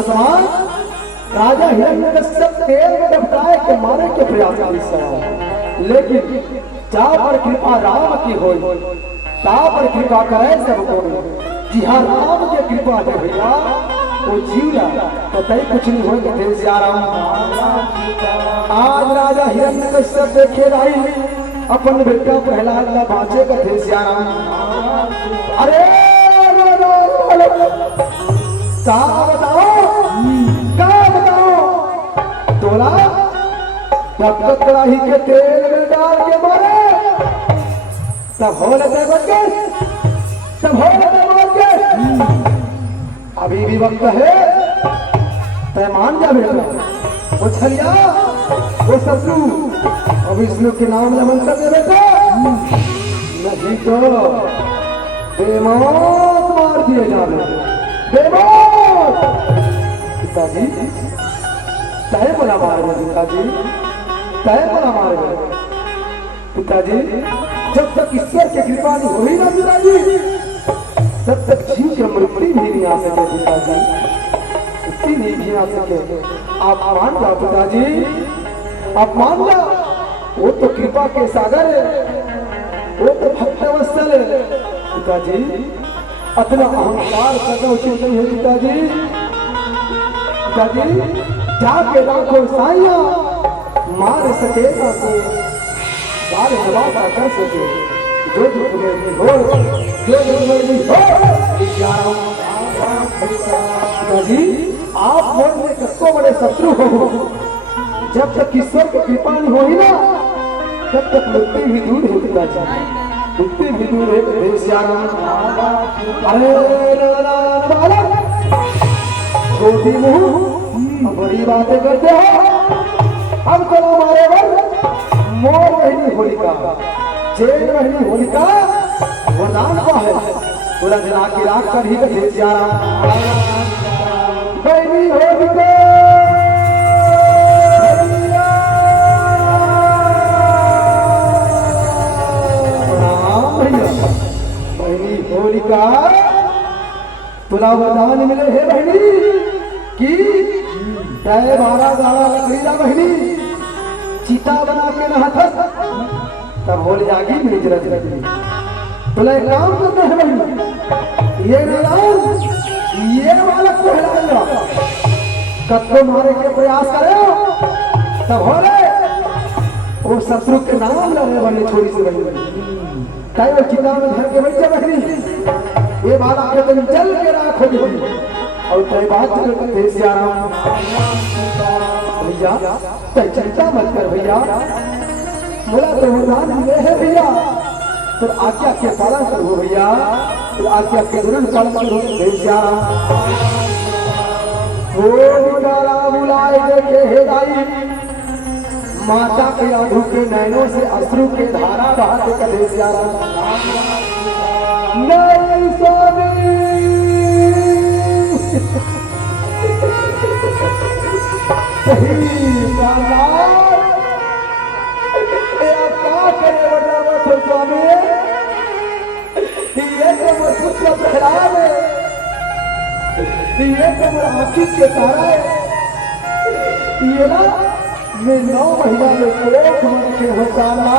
समान राजा हिरण्यकश्यप तेल में डबकाए के मारे के प्रयास करी, लेकिन जा पर कृपा राम की होई, ता पर कृपा करे सब कोई। जी हाँ, राम के कृपा है भैया, वो जीवला तो तई कुछ नहीं हो गए थे राम। आज राजा हिरण्यकश्यप देखे रही अपन बेटा प्रहलाद ला बाँचे का थे राम। अरे का बताओ तोला तब तक कड़ाही के तेल में डाल के मारे तब हो लेते बच गए, तब हो लेते बच गए। अभी भी वक्त है, तय मान जा बेटा, वो छलिया वो शत्रु और विष्णु के नाम न मंत्र दे बेटा, नहीं तो बेमौत मार दिए जाने, बेमौत। पिताजी तय बोला मार गए, पिताजी तय बोला मार गए। पिताजी जब तक ईश्वर की कृपा नहीं हुई ना पिताजी, तब तक जीव की मृत्यु भी नहीं आ सके पिताजी, मृत्यु नहीं भी आ सके। आप मान जाओ पिताजी, आप मान जाओ, वो तो कृपा के सागर है, वो तो भक्तवत्सल है पिताजी, अपना अहंकार करना उचित नहीं है पिताजी। पिताजी जाके राखो साइया, मार सकेगा को बार नवासा कर सके, जो दुख में भी हो, जो दुख में भी हो। पिताजी आप मोर कत्तो बड़े शत्रु हो, जब तक ईश्वर की कृपा नहीं होगी ना, तब तक मृत्यु भी दूर है पिताजी, मृत्यु भी दूर है। अरे छोटी मुँह बड़ी बातें करते हो, हम तो हमारे वर्ग मोर बहनी होलिका, जेल बहनी होलिका वरदान का है, पूरा जला की राख कर ही कहे जा रहा बहनी होलिका। बहनी होलिका तुला वरदान मिले है बहनी कि तय 12 गाड़ा लकड़ीला बहनी चीता बना के नहाता, तब होली जागी मेरी जरज लगी। तुला एक काम करना है बहनी, ये नाराज ये बालक को हिला कत्तो मारे के प्रयास करे, तब हो रे वो शत्रु के नाम लगे बने छोड़ी से बहनी, तय वो चीता में धर के बैठ जा बहनी, ये बालक के तुम जल के राख हो गई और तय बात करते भैया, तय चिंता मत कर भैया, बोला तो वरदान मिले है भैया, तो आज्ञा के पालन करो भैया, तो आज्ञा के दृढ़ पालन करो भैया। बुलाए देखे हे दाई, माता के आंखों के नैनों से अश्रु के धारा बहाते कदे श्यारा। नहीं स्वामी स्वामी, ये तो पुत्र प्रहलाद है, ये तो आखिर के तारा है, ये ना मैं 9 महीना में कोख मर के हो जाना,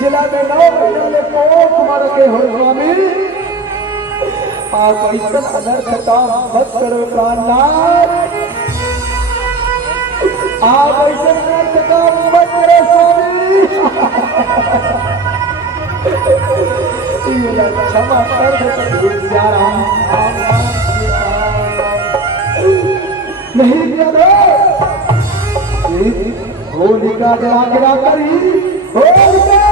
जिला में 9 महीना में कोख मर के हो स्वामी, आप ऐसा अनर्थ काम मत करो प्राणनाथ, आप ऐसा अनर्थ काम मत करो स्वामी, क्षमा कर नहीं होलिका जला गिरा करी, होलिका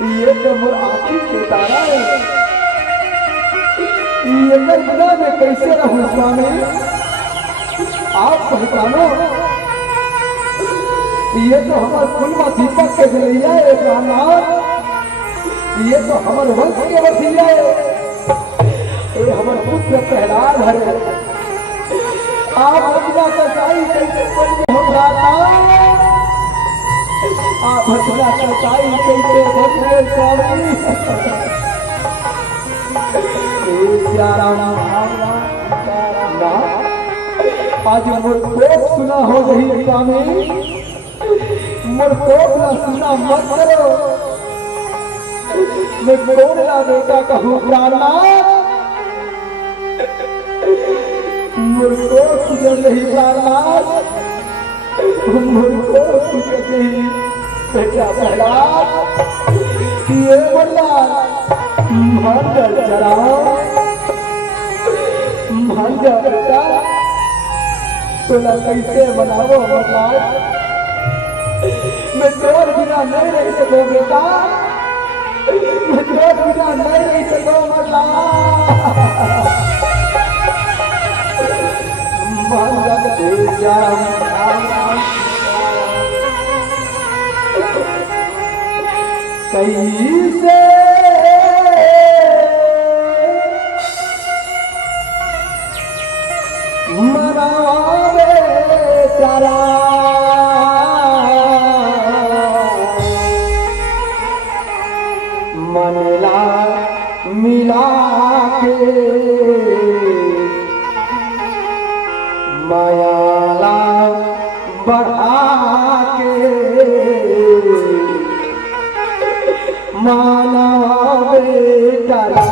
ये तो मोर आखिर के तारा है, ये बिना में कैसे रहूं स्वामी, आप पहचानो, ये तो हमारे कुलवा दीपक के जरिया है प्राणनाथ, ये तो हमारे वंश के वसीला है, ये हमारे पुत्र प्रहलाद है, आप अपना कसाई कैसे बन हो जाता, आप भटना कसाई कैसे भटके स्वामी सियाराम ना आज मुर्कोप सुना हो गई स्वामी मुर्कोप ना सुना मत करो मैं कौन ला बेटा कहूँ प्राणनाथ मुर्कोप जब नहीं प्राणनाथ मुर्कोप नहीं बेटा प्रहलाद ये बोला मंगल चराओ मंगल बेटा सोना कैसे बनाओ मतलब मैं तोर बिना नहीं रह सको बेटा मैं तोर बिना नहीं रह सको मतलब मंगल कैसे मनावे तारा मनला मिला के मायाला बढ़ा के मानवे तारा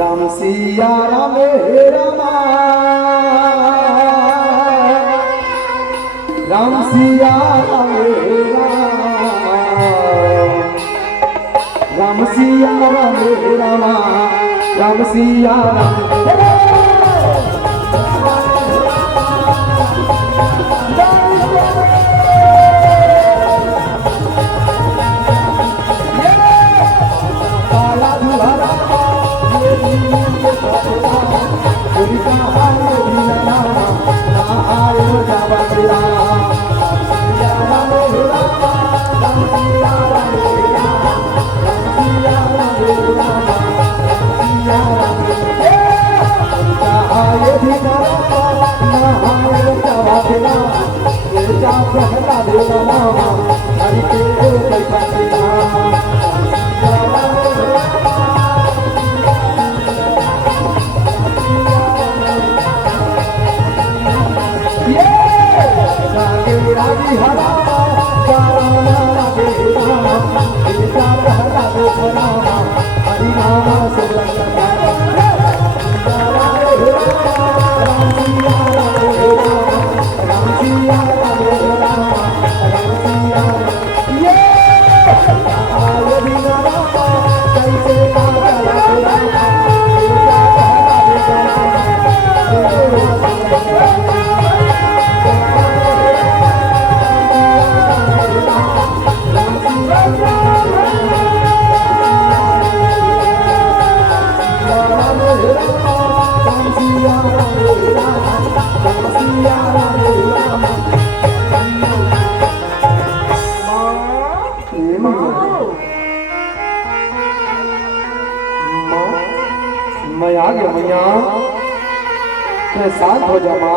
राम सिया राम रामा राम सिया राम राम राम सिया राम हे रामा राम सिया मैं आ गया मैया शांत हो जा माँ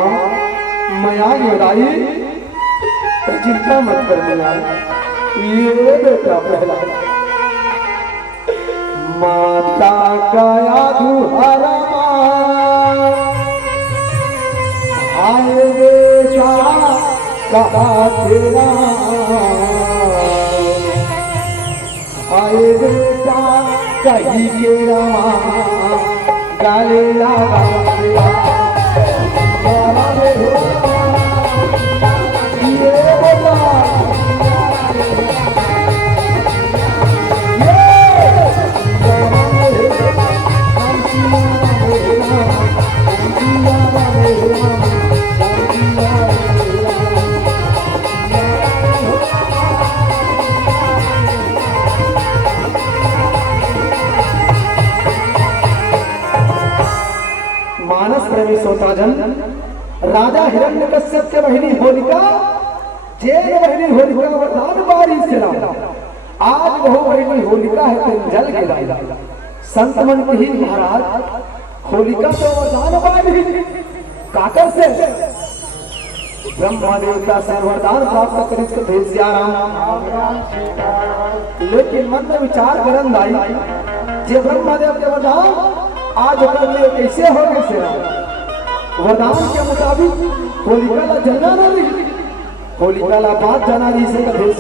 मैं आ गया दाई चिंता मत कर मैया ये बेटा पहला माता का दुहारा आए बेटा कहा तेरा आए बेटा कही के रामा गाले लगा मानस प्रेमी सोताजन राजा हिरण्यकश्यप के बहिनी होलिका जेल बहिनी होलिका वरदान बारी से आज वो बहिनी होलिका है जल के राजा संत मन ही महाराज होलिका तो वरदान बारी काकर से ब्रह्मा देवता से वरदान प्राप्त कर इसको भेज दिया लेकिन मन में विचार करन लाई जे ब्रह्मा देव के वरदान आज कर ले कैसे हो कैसे वरदान के मुताबिक होलिका ला जलना नहीं होलिका ला बात जाना जी से कभी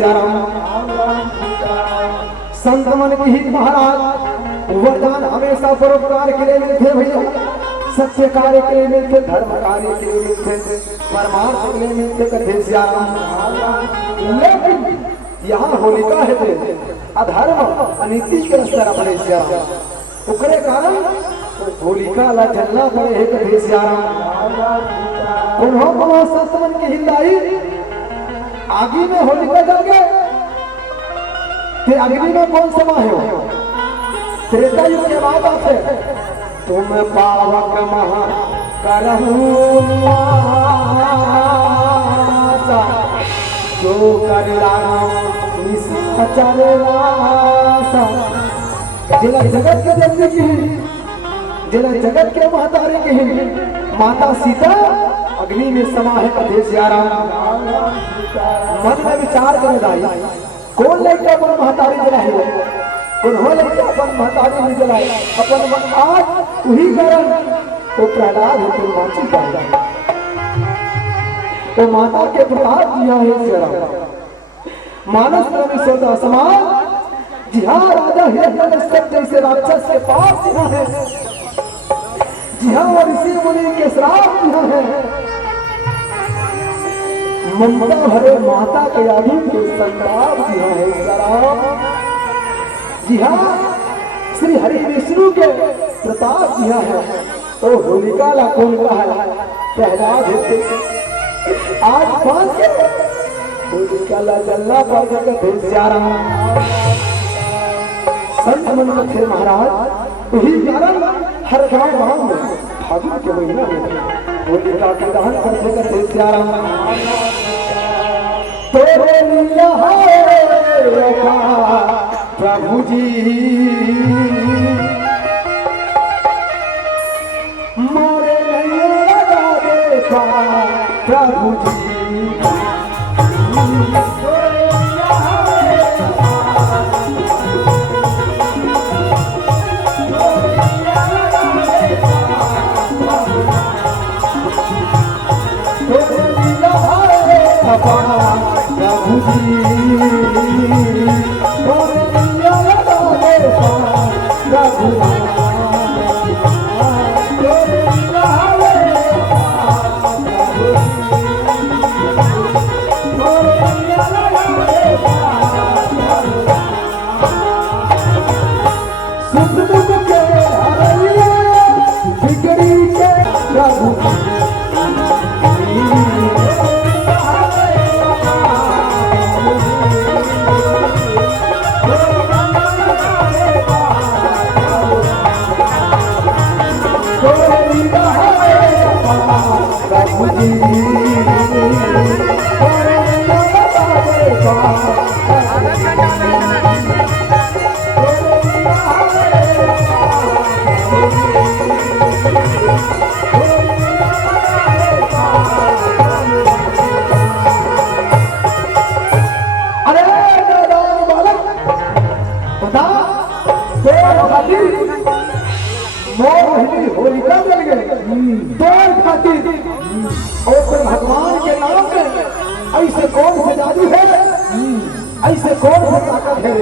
संत मन की ही महाराज वरदान हमेशा परोपकार के लिए मिलते भैया सत्य कार्य के लिए मिलते धर्म कार्य के लिए मिलते परमार्थ के लिए मिलते कभी लेकिन यहाँ होलिका है अधर्म अनीति के स्तर अपने उकरे कारण होलिका ला जलना पड़े है कभी संत मन की हिंदाई आगे में होलिका जल गए फिर अग्नि में कौन समा है त्रेता युग के बाद आते तुम पावक महा करहूं जो कर जिला जगत के जननी की जिला जगत के महतारी की माता सीता अग्नि में समा है कदेश मन में विचार कर दाई कौन लेके अपन महतारी जलाई कौन लेके अपन महतारी नहीं जलाई अपन मन आज वही कारण तो प्रहलाद होकर माची पाएगा तो माता के प्रताप दिया है मानस में सोता समान जी हाँ राजा हिरण्यकश्यप जैसे राक्षस के पाप यहाँ है जी हाँ और ऋषि मुनि के श्राप यहाँ है ममता भरे माता के आदि के संताप यहाँ है जी हाँ श्री हरि विष्णु के प्रताप दिया है। ओ होलिका ला कौन का है प्रहलाद है आज पान के होलिका ला जलना पड़ गया फिर श्यारा संत मन थे महाराज। वही कारण हर गांव में फागुन के महीना में होलिका के दहन करते करते श्यारा तेरे लीला है प्रभु जी मोरे नैया लगा देखा प्रभु जी प्रभु जी होलिका जल गई दो खातिर और तो भगवान के नाम में ऐसे कौन से जादू है ऐसे कौन से ताकत है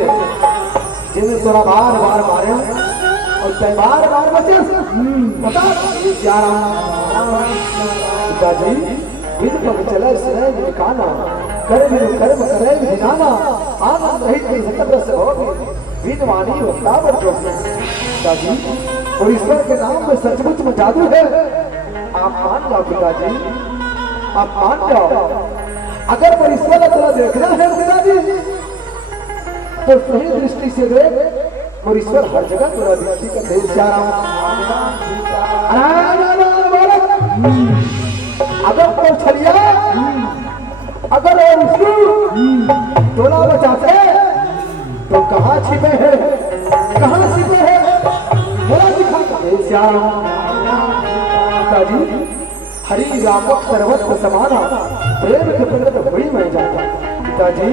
जिन्हें तोरा बार बार मारे और तय बार बार बचे बता पिताजी बिन पग चले सुने निकाना करे बिन कर्म करे विधाना आनंद रहित सतत रस होगी विद्वानी वक्ता बच्चों पिताजी और ईश्वर के नाम में सचमुच में जादू है। आप मान जाओ पिताजी आप मान जाओ अगर पर ईश्वर तेरा देखना है पिताजी तो सही दृष्टि से देख और ईश्वर हर जगह तेरा दृष्टि का देश जा रहा अगर तो छलिया अगर और तोला बचाते तो कहाँ छिपे हैं कहाँ छिपे हैं पिताजी हरि व्यापक सर्वत्र समाना प्रेम के प्रकट हुई मैं जाता पिताजी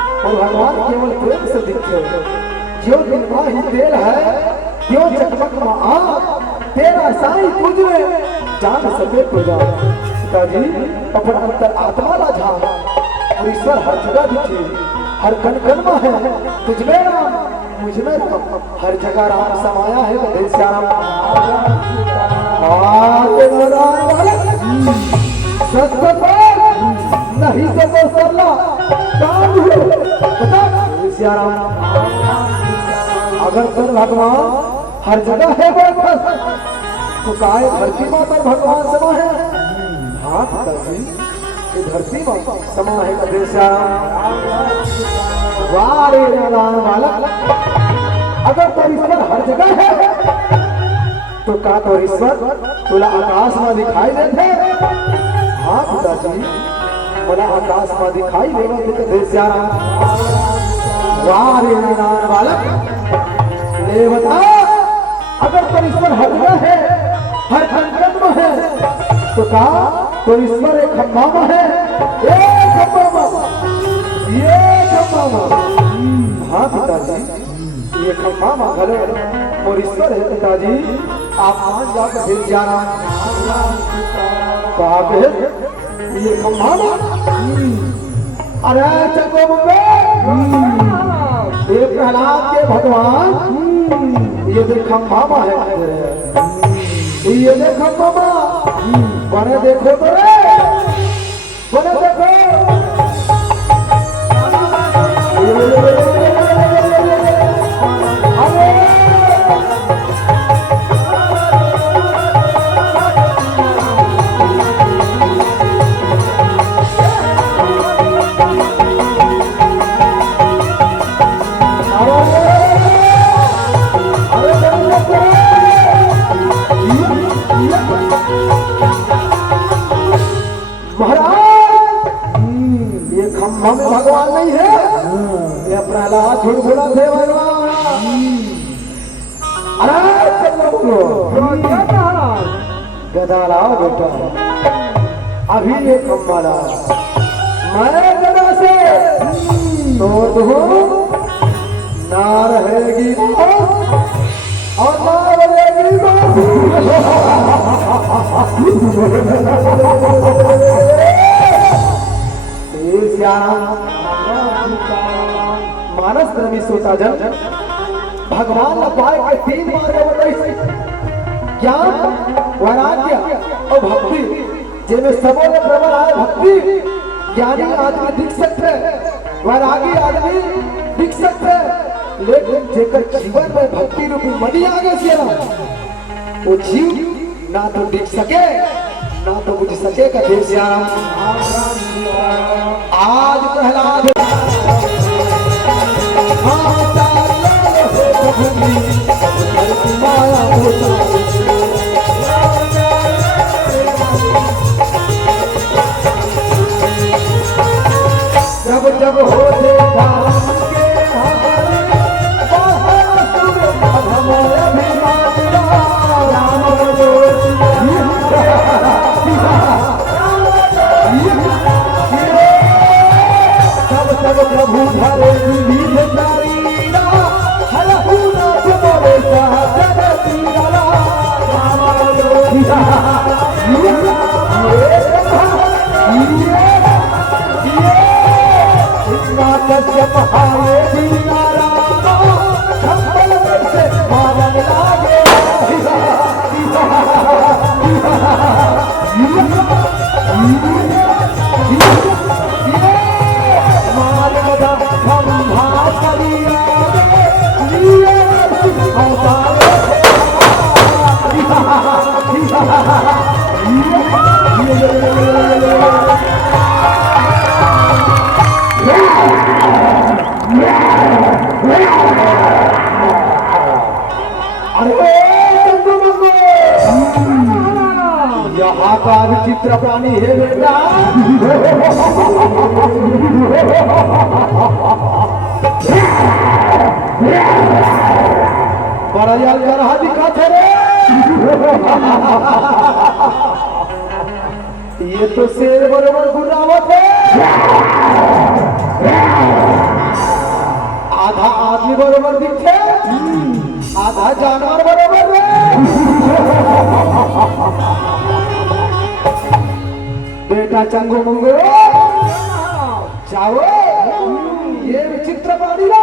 और भगवान केवल प्रेम से दिखते जो दिन ही तेल है क्यों चकमक तेरा साई तुझ में जान सके तो जा पिताजी अपना अंतर आत्मा ला जा और ईश्वर हर जगह दिखे हर कण कण में है तुझ में राम मुझ में राम हर जगह राम समाया है तो श्याम नहीं तो सरला काम अगर सर भगवान हर जगह है तो काय धरती माता भगवान समा है हाँ पिताजी ये धरती माता समा है कदे वारे बालक अगर तो ईश्वर हर जगह है तो का तो ईश्वर तुला आकाश में दिखाई देते हाँ पिताजी बोला आकाश में दिखाई देगा तो देश्यारा वारे बालक ले बता अगर तो ईश्वर हर जगह है हर खंड में है तो का तो ईश्वर एक खंभा में है एक खंभा में ये खंभा में हाँ पिताजी ये खंभा में घर और ईश्वर है पिताजी आप मान जाकर फिर जाना कहा ये खंभा में अरे चको ये प्रहलाद के भगवान ये जो खंभा में है ये जो खंभा में बने देखो तो रे बने देखो अरे खम्भा में भगवान नहीं है, ये प्रहलाद झूठ बोला थे भगवान। अरे क्या महाराज? गदा लाओ बेटा, अभी ये खम्भा लाओ, मैं गदा से तोड़ दूं, ना रहेगी और ना रहेगी मानस प्रेमी सोचा जन भगवान न पाए के 3 मार्ग बताई, ज्ञान, वैराग्य और भक्ति, जिनमें सबों में प्रबल है भक्ति। ज्ञानी आदमी दिख सकते, वैरागी आदमी दिख सकते, लेकिन जेकर जीवन में भक्ति रूपी मणि आगे से ना, वो जीव ना तो दिख सके ना तो बुझ सके। कथे श्याम आज प्रहलाद जब जब होते प्रभु धरे विविध नारीरा हरहु नाथ मोरे सहजगति गला कश्यप हारे दीना रामा छप्पन से मारन लागे यहाँ का विचित्र प्राणी है बेटा, बड़ा यार गरहा दिखा थे रे। ये तो शेर बरोबर गुर्रावत है, आधा आदमी बरोबर दिखे, आधा जानवर बरोबर है। बेटा चंगो मंगो जाओ, ये विचित्र प्राणी ना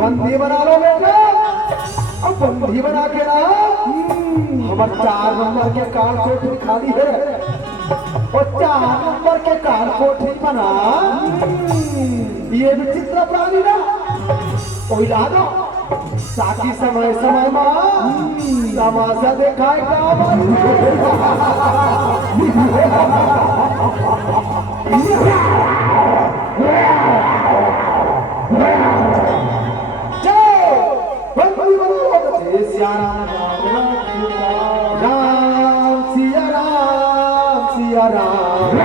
बंदी बना लो बेटा, अब बंदी बना के ना हमारे 4 नंबर के कार कोठरी खाली है, और 4 नंबर के कार कोठरी बना ये विचित्र प्राणी ना ओइला दो, ताकि समय समय में तमाशा दिखाए राम सिया राम सिया राम।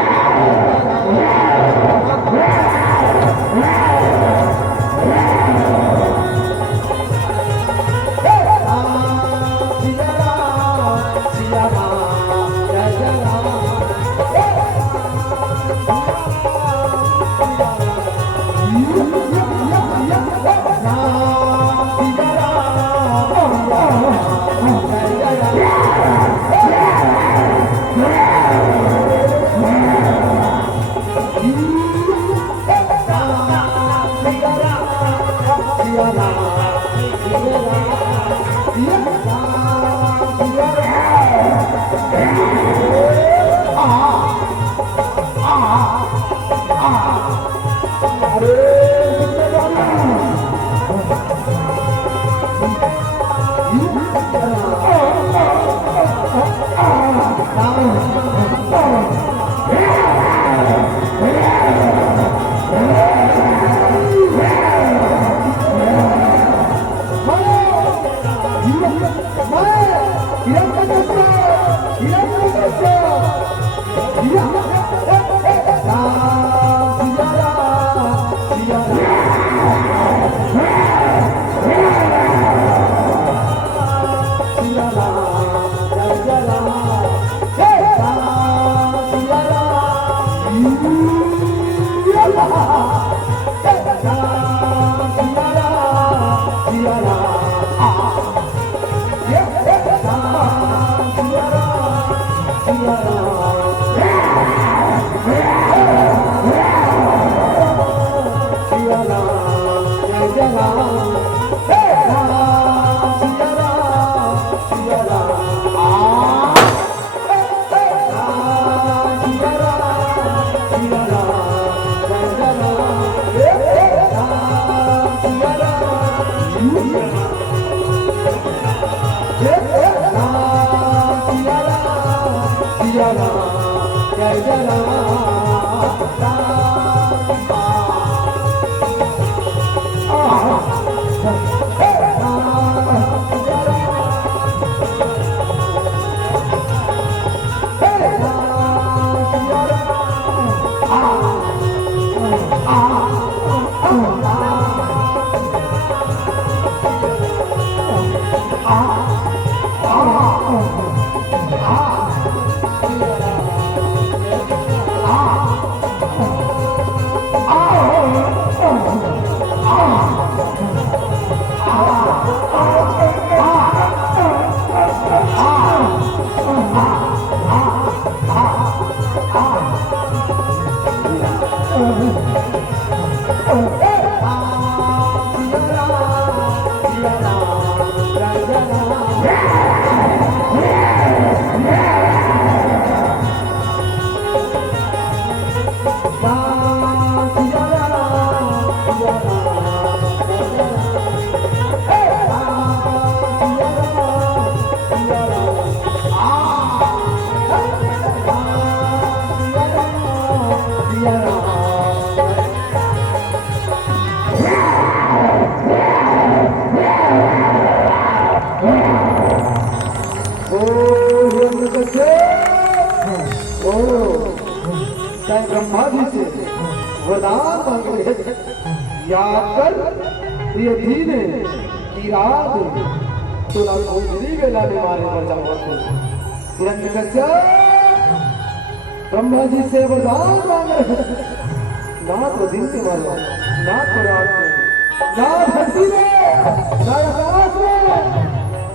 ब्रह्मा जी से वरदान मांगे याद कर ये दिन की रात तुला कोई वेला में मारे पर जाओ हिरण्यकश्यप ब्रह्मा जी से वरदान मांग रहे ना तो दिन के मारो ना तो रात में ना धरती में ना आकाश में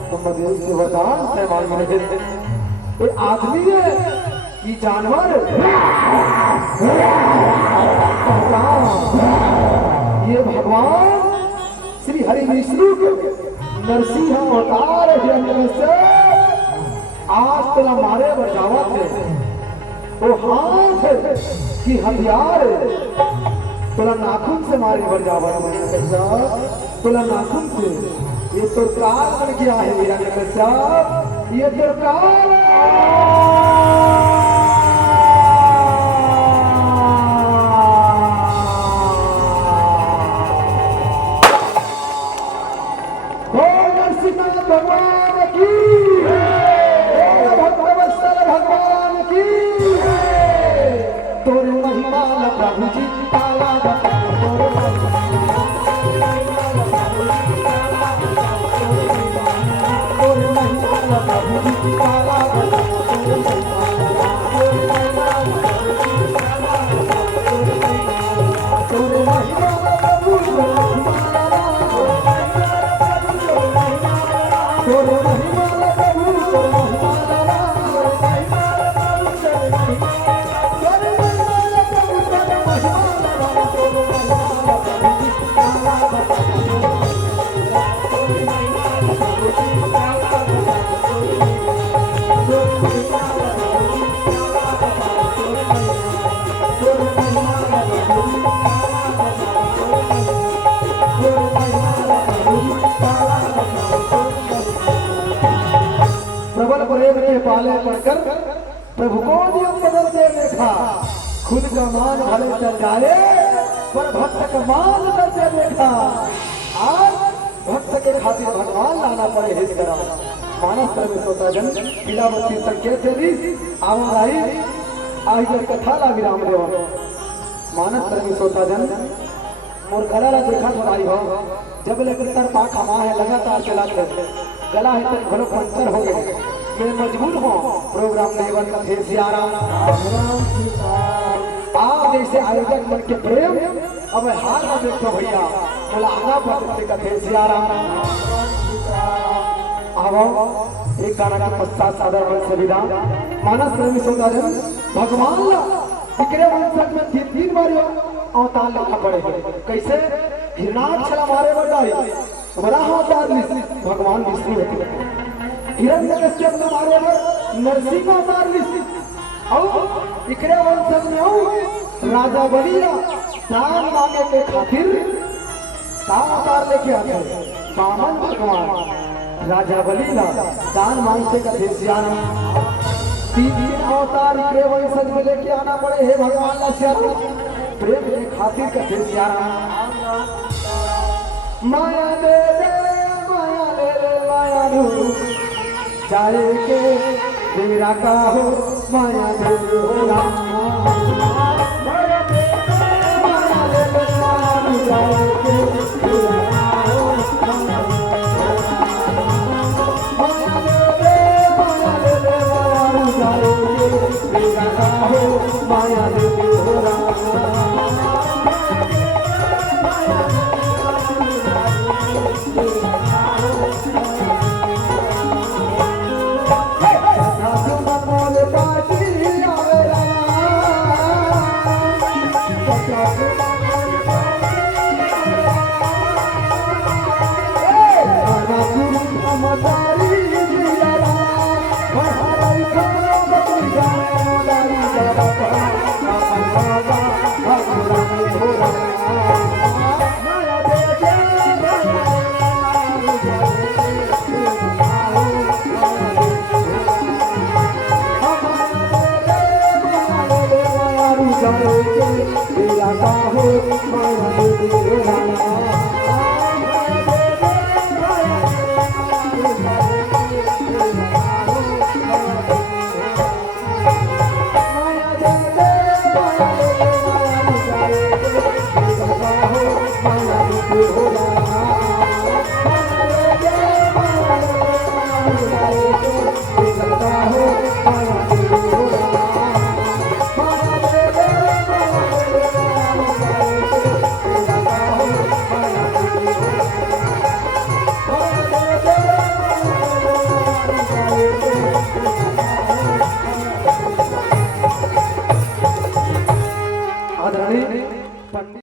ब्रह्मा देव से वरदान से मांग रहे थे आदमी है कि जानवर ये भगवान श्री हरि विष्णु नरसिंह अवतार आज तला मारे बजावा थे वो हाथ की हथियार तुला नाखून से मारे बजावा तुला नाखून से ये तो काल बन गया है हिरण्यकश्यप ये तो काल भगवान की भक्तवत्सल भगवान की तोरे महिमा प्रभु जी ताला तोरे महिमा प्रभु जी ताला तोरे महिमा प्रबल प्रेम के पाले पड़कर प्रभु को नियम बदलते देखा खुद का मान भले चल जाए पर भक्त का मान करते देखा आज भक्त के खातिर भगवान लाना पड़े हिस करा मानस में सोता जन पीलावती संकेत देवी आवाज आई जब कथा लागी रामदेव मानस में सोता जन मोर गला ला देखा तो आई हो जब लेकर तर पाख हमा है लगातार चलाते गला है तक घोलो पंचर हो गए मैं मजबूर हूँ प्रोग्राम लेवल का फिर सियारा ऐसे आयोजक मन के प्रेम अब हाल में देखो भैया बोला आना पड़ते कथे सियाराम आवो एक गाना के पश्चात सादर मन से विदा मानस प्रेमी सौदाजन भगवान ला इकरे वंशज में तीन बार अवतार लिखा पड़े कैसे हिरणाक्ष मारे बड़ाई वराह अवतार भगवान विष्णु होते हिरण्यकश्यप ने मारे पर नरसिंह अवतार और इकरे वंशज में राजा बलिया दान मांगे के खातिर दान अवतार लेके आते बामन भगवान राजा बलिया दान मांगते का देशियाना तीन अवतार इकरे वंशज में लेके आना पड़े हे भगवान ला सियारा प्रेम के खातिर का देशियाना माया दे माया रू जाए के तेरा का हो माया दे माया दे माया रू जाए के तेरा का हो माया दे आदरणीय पंडित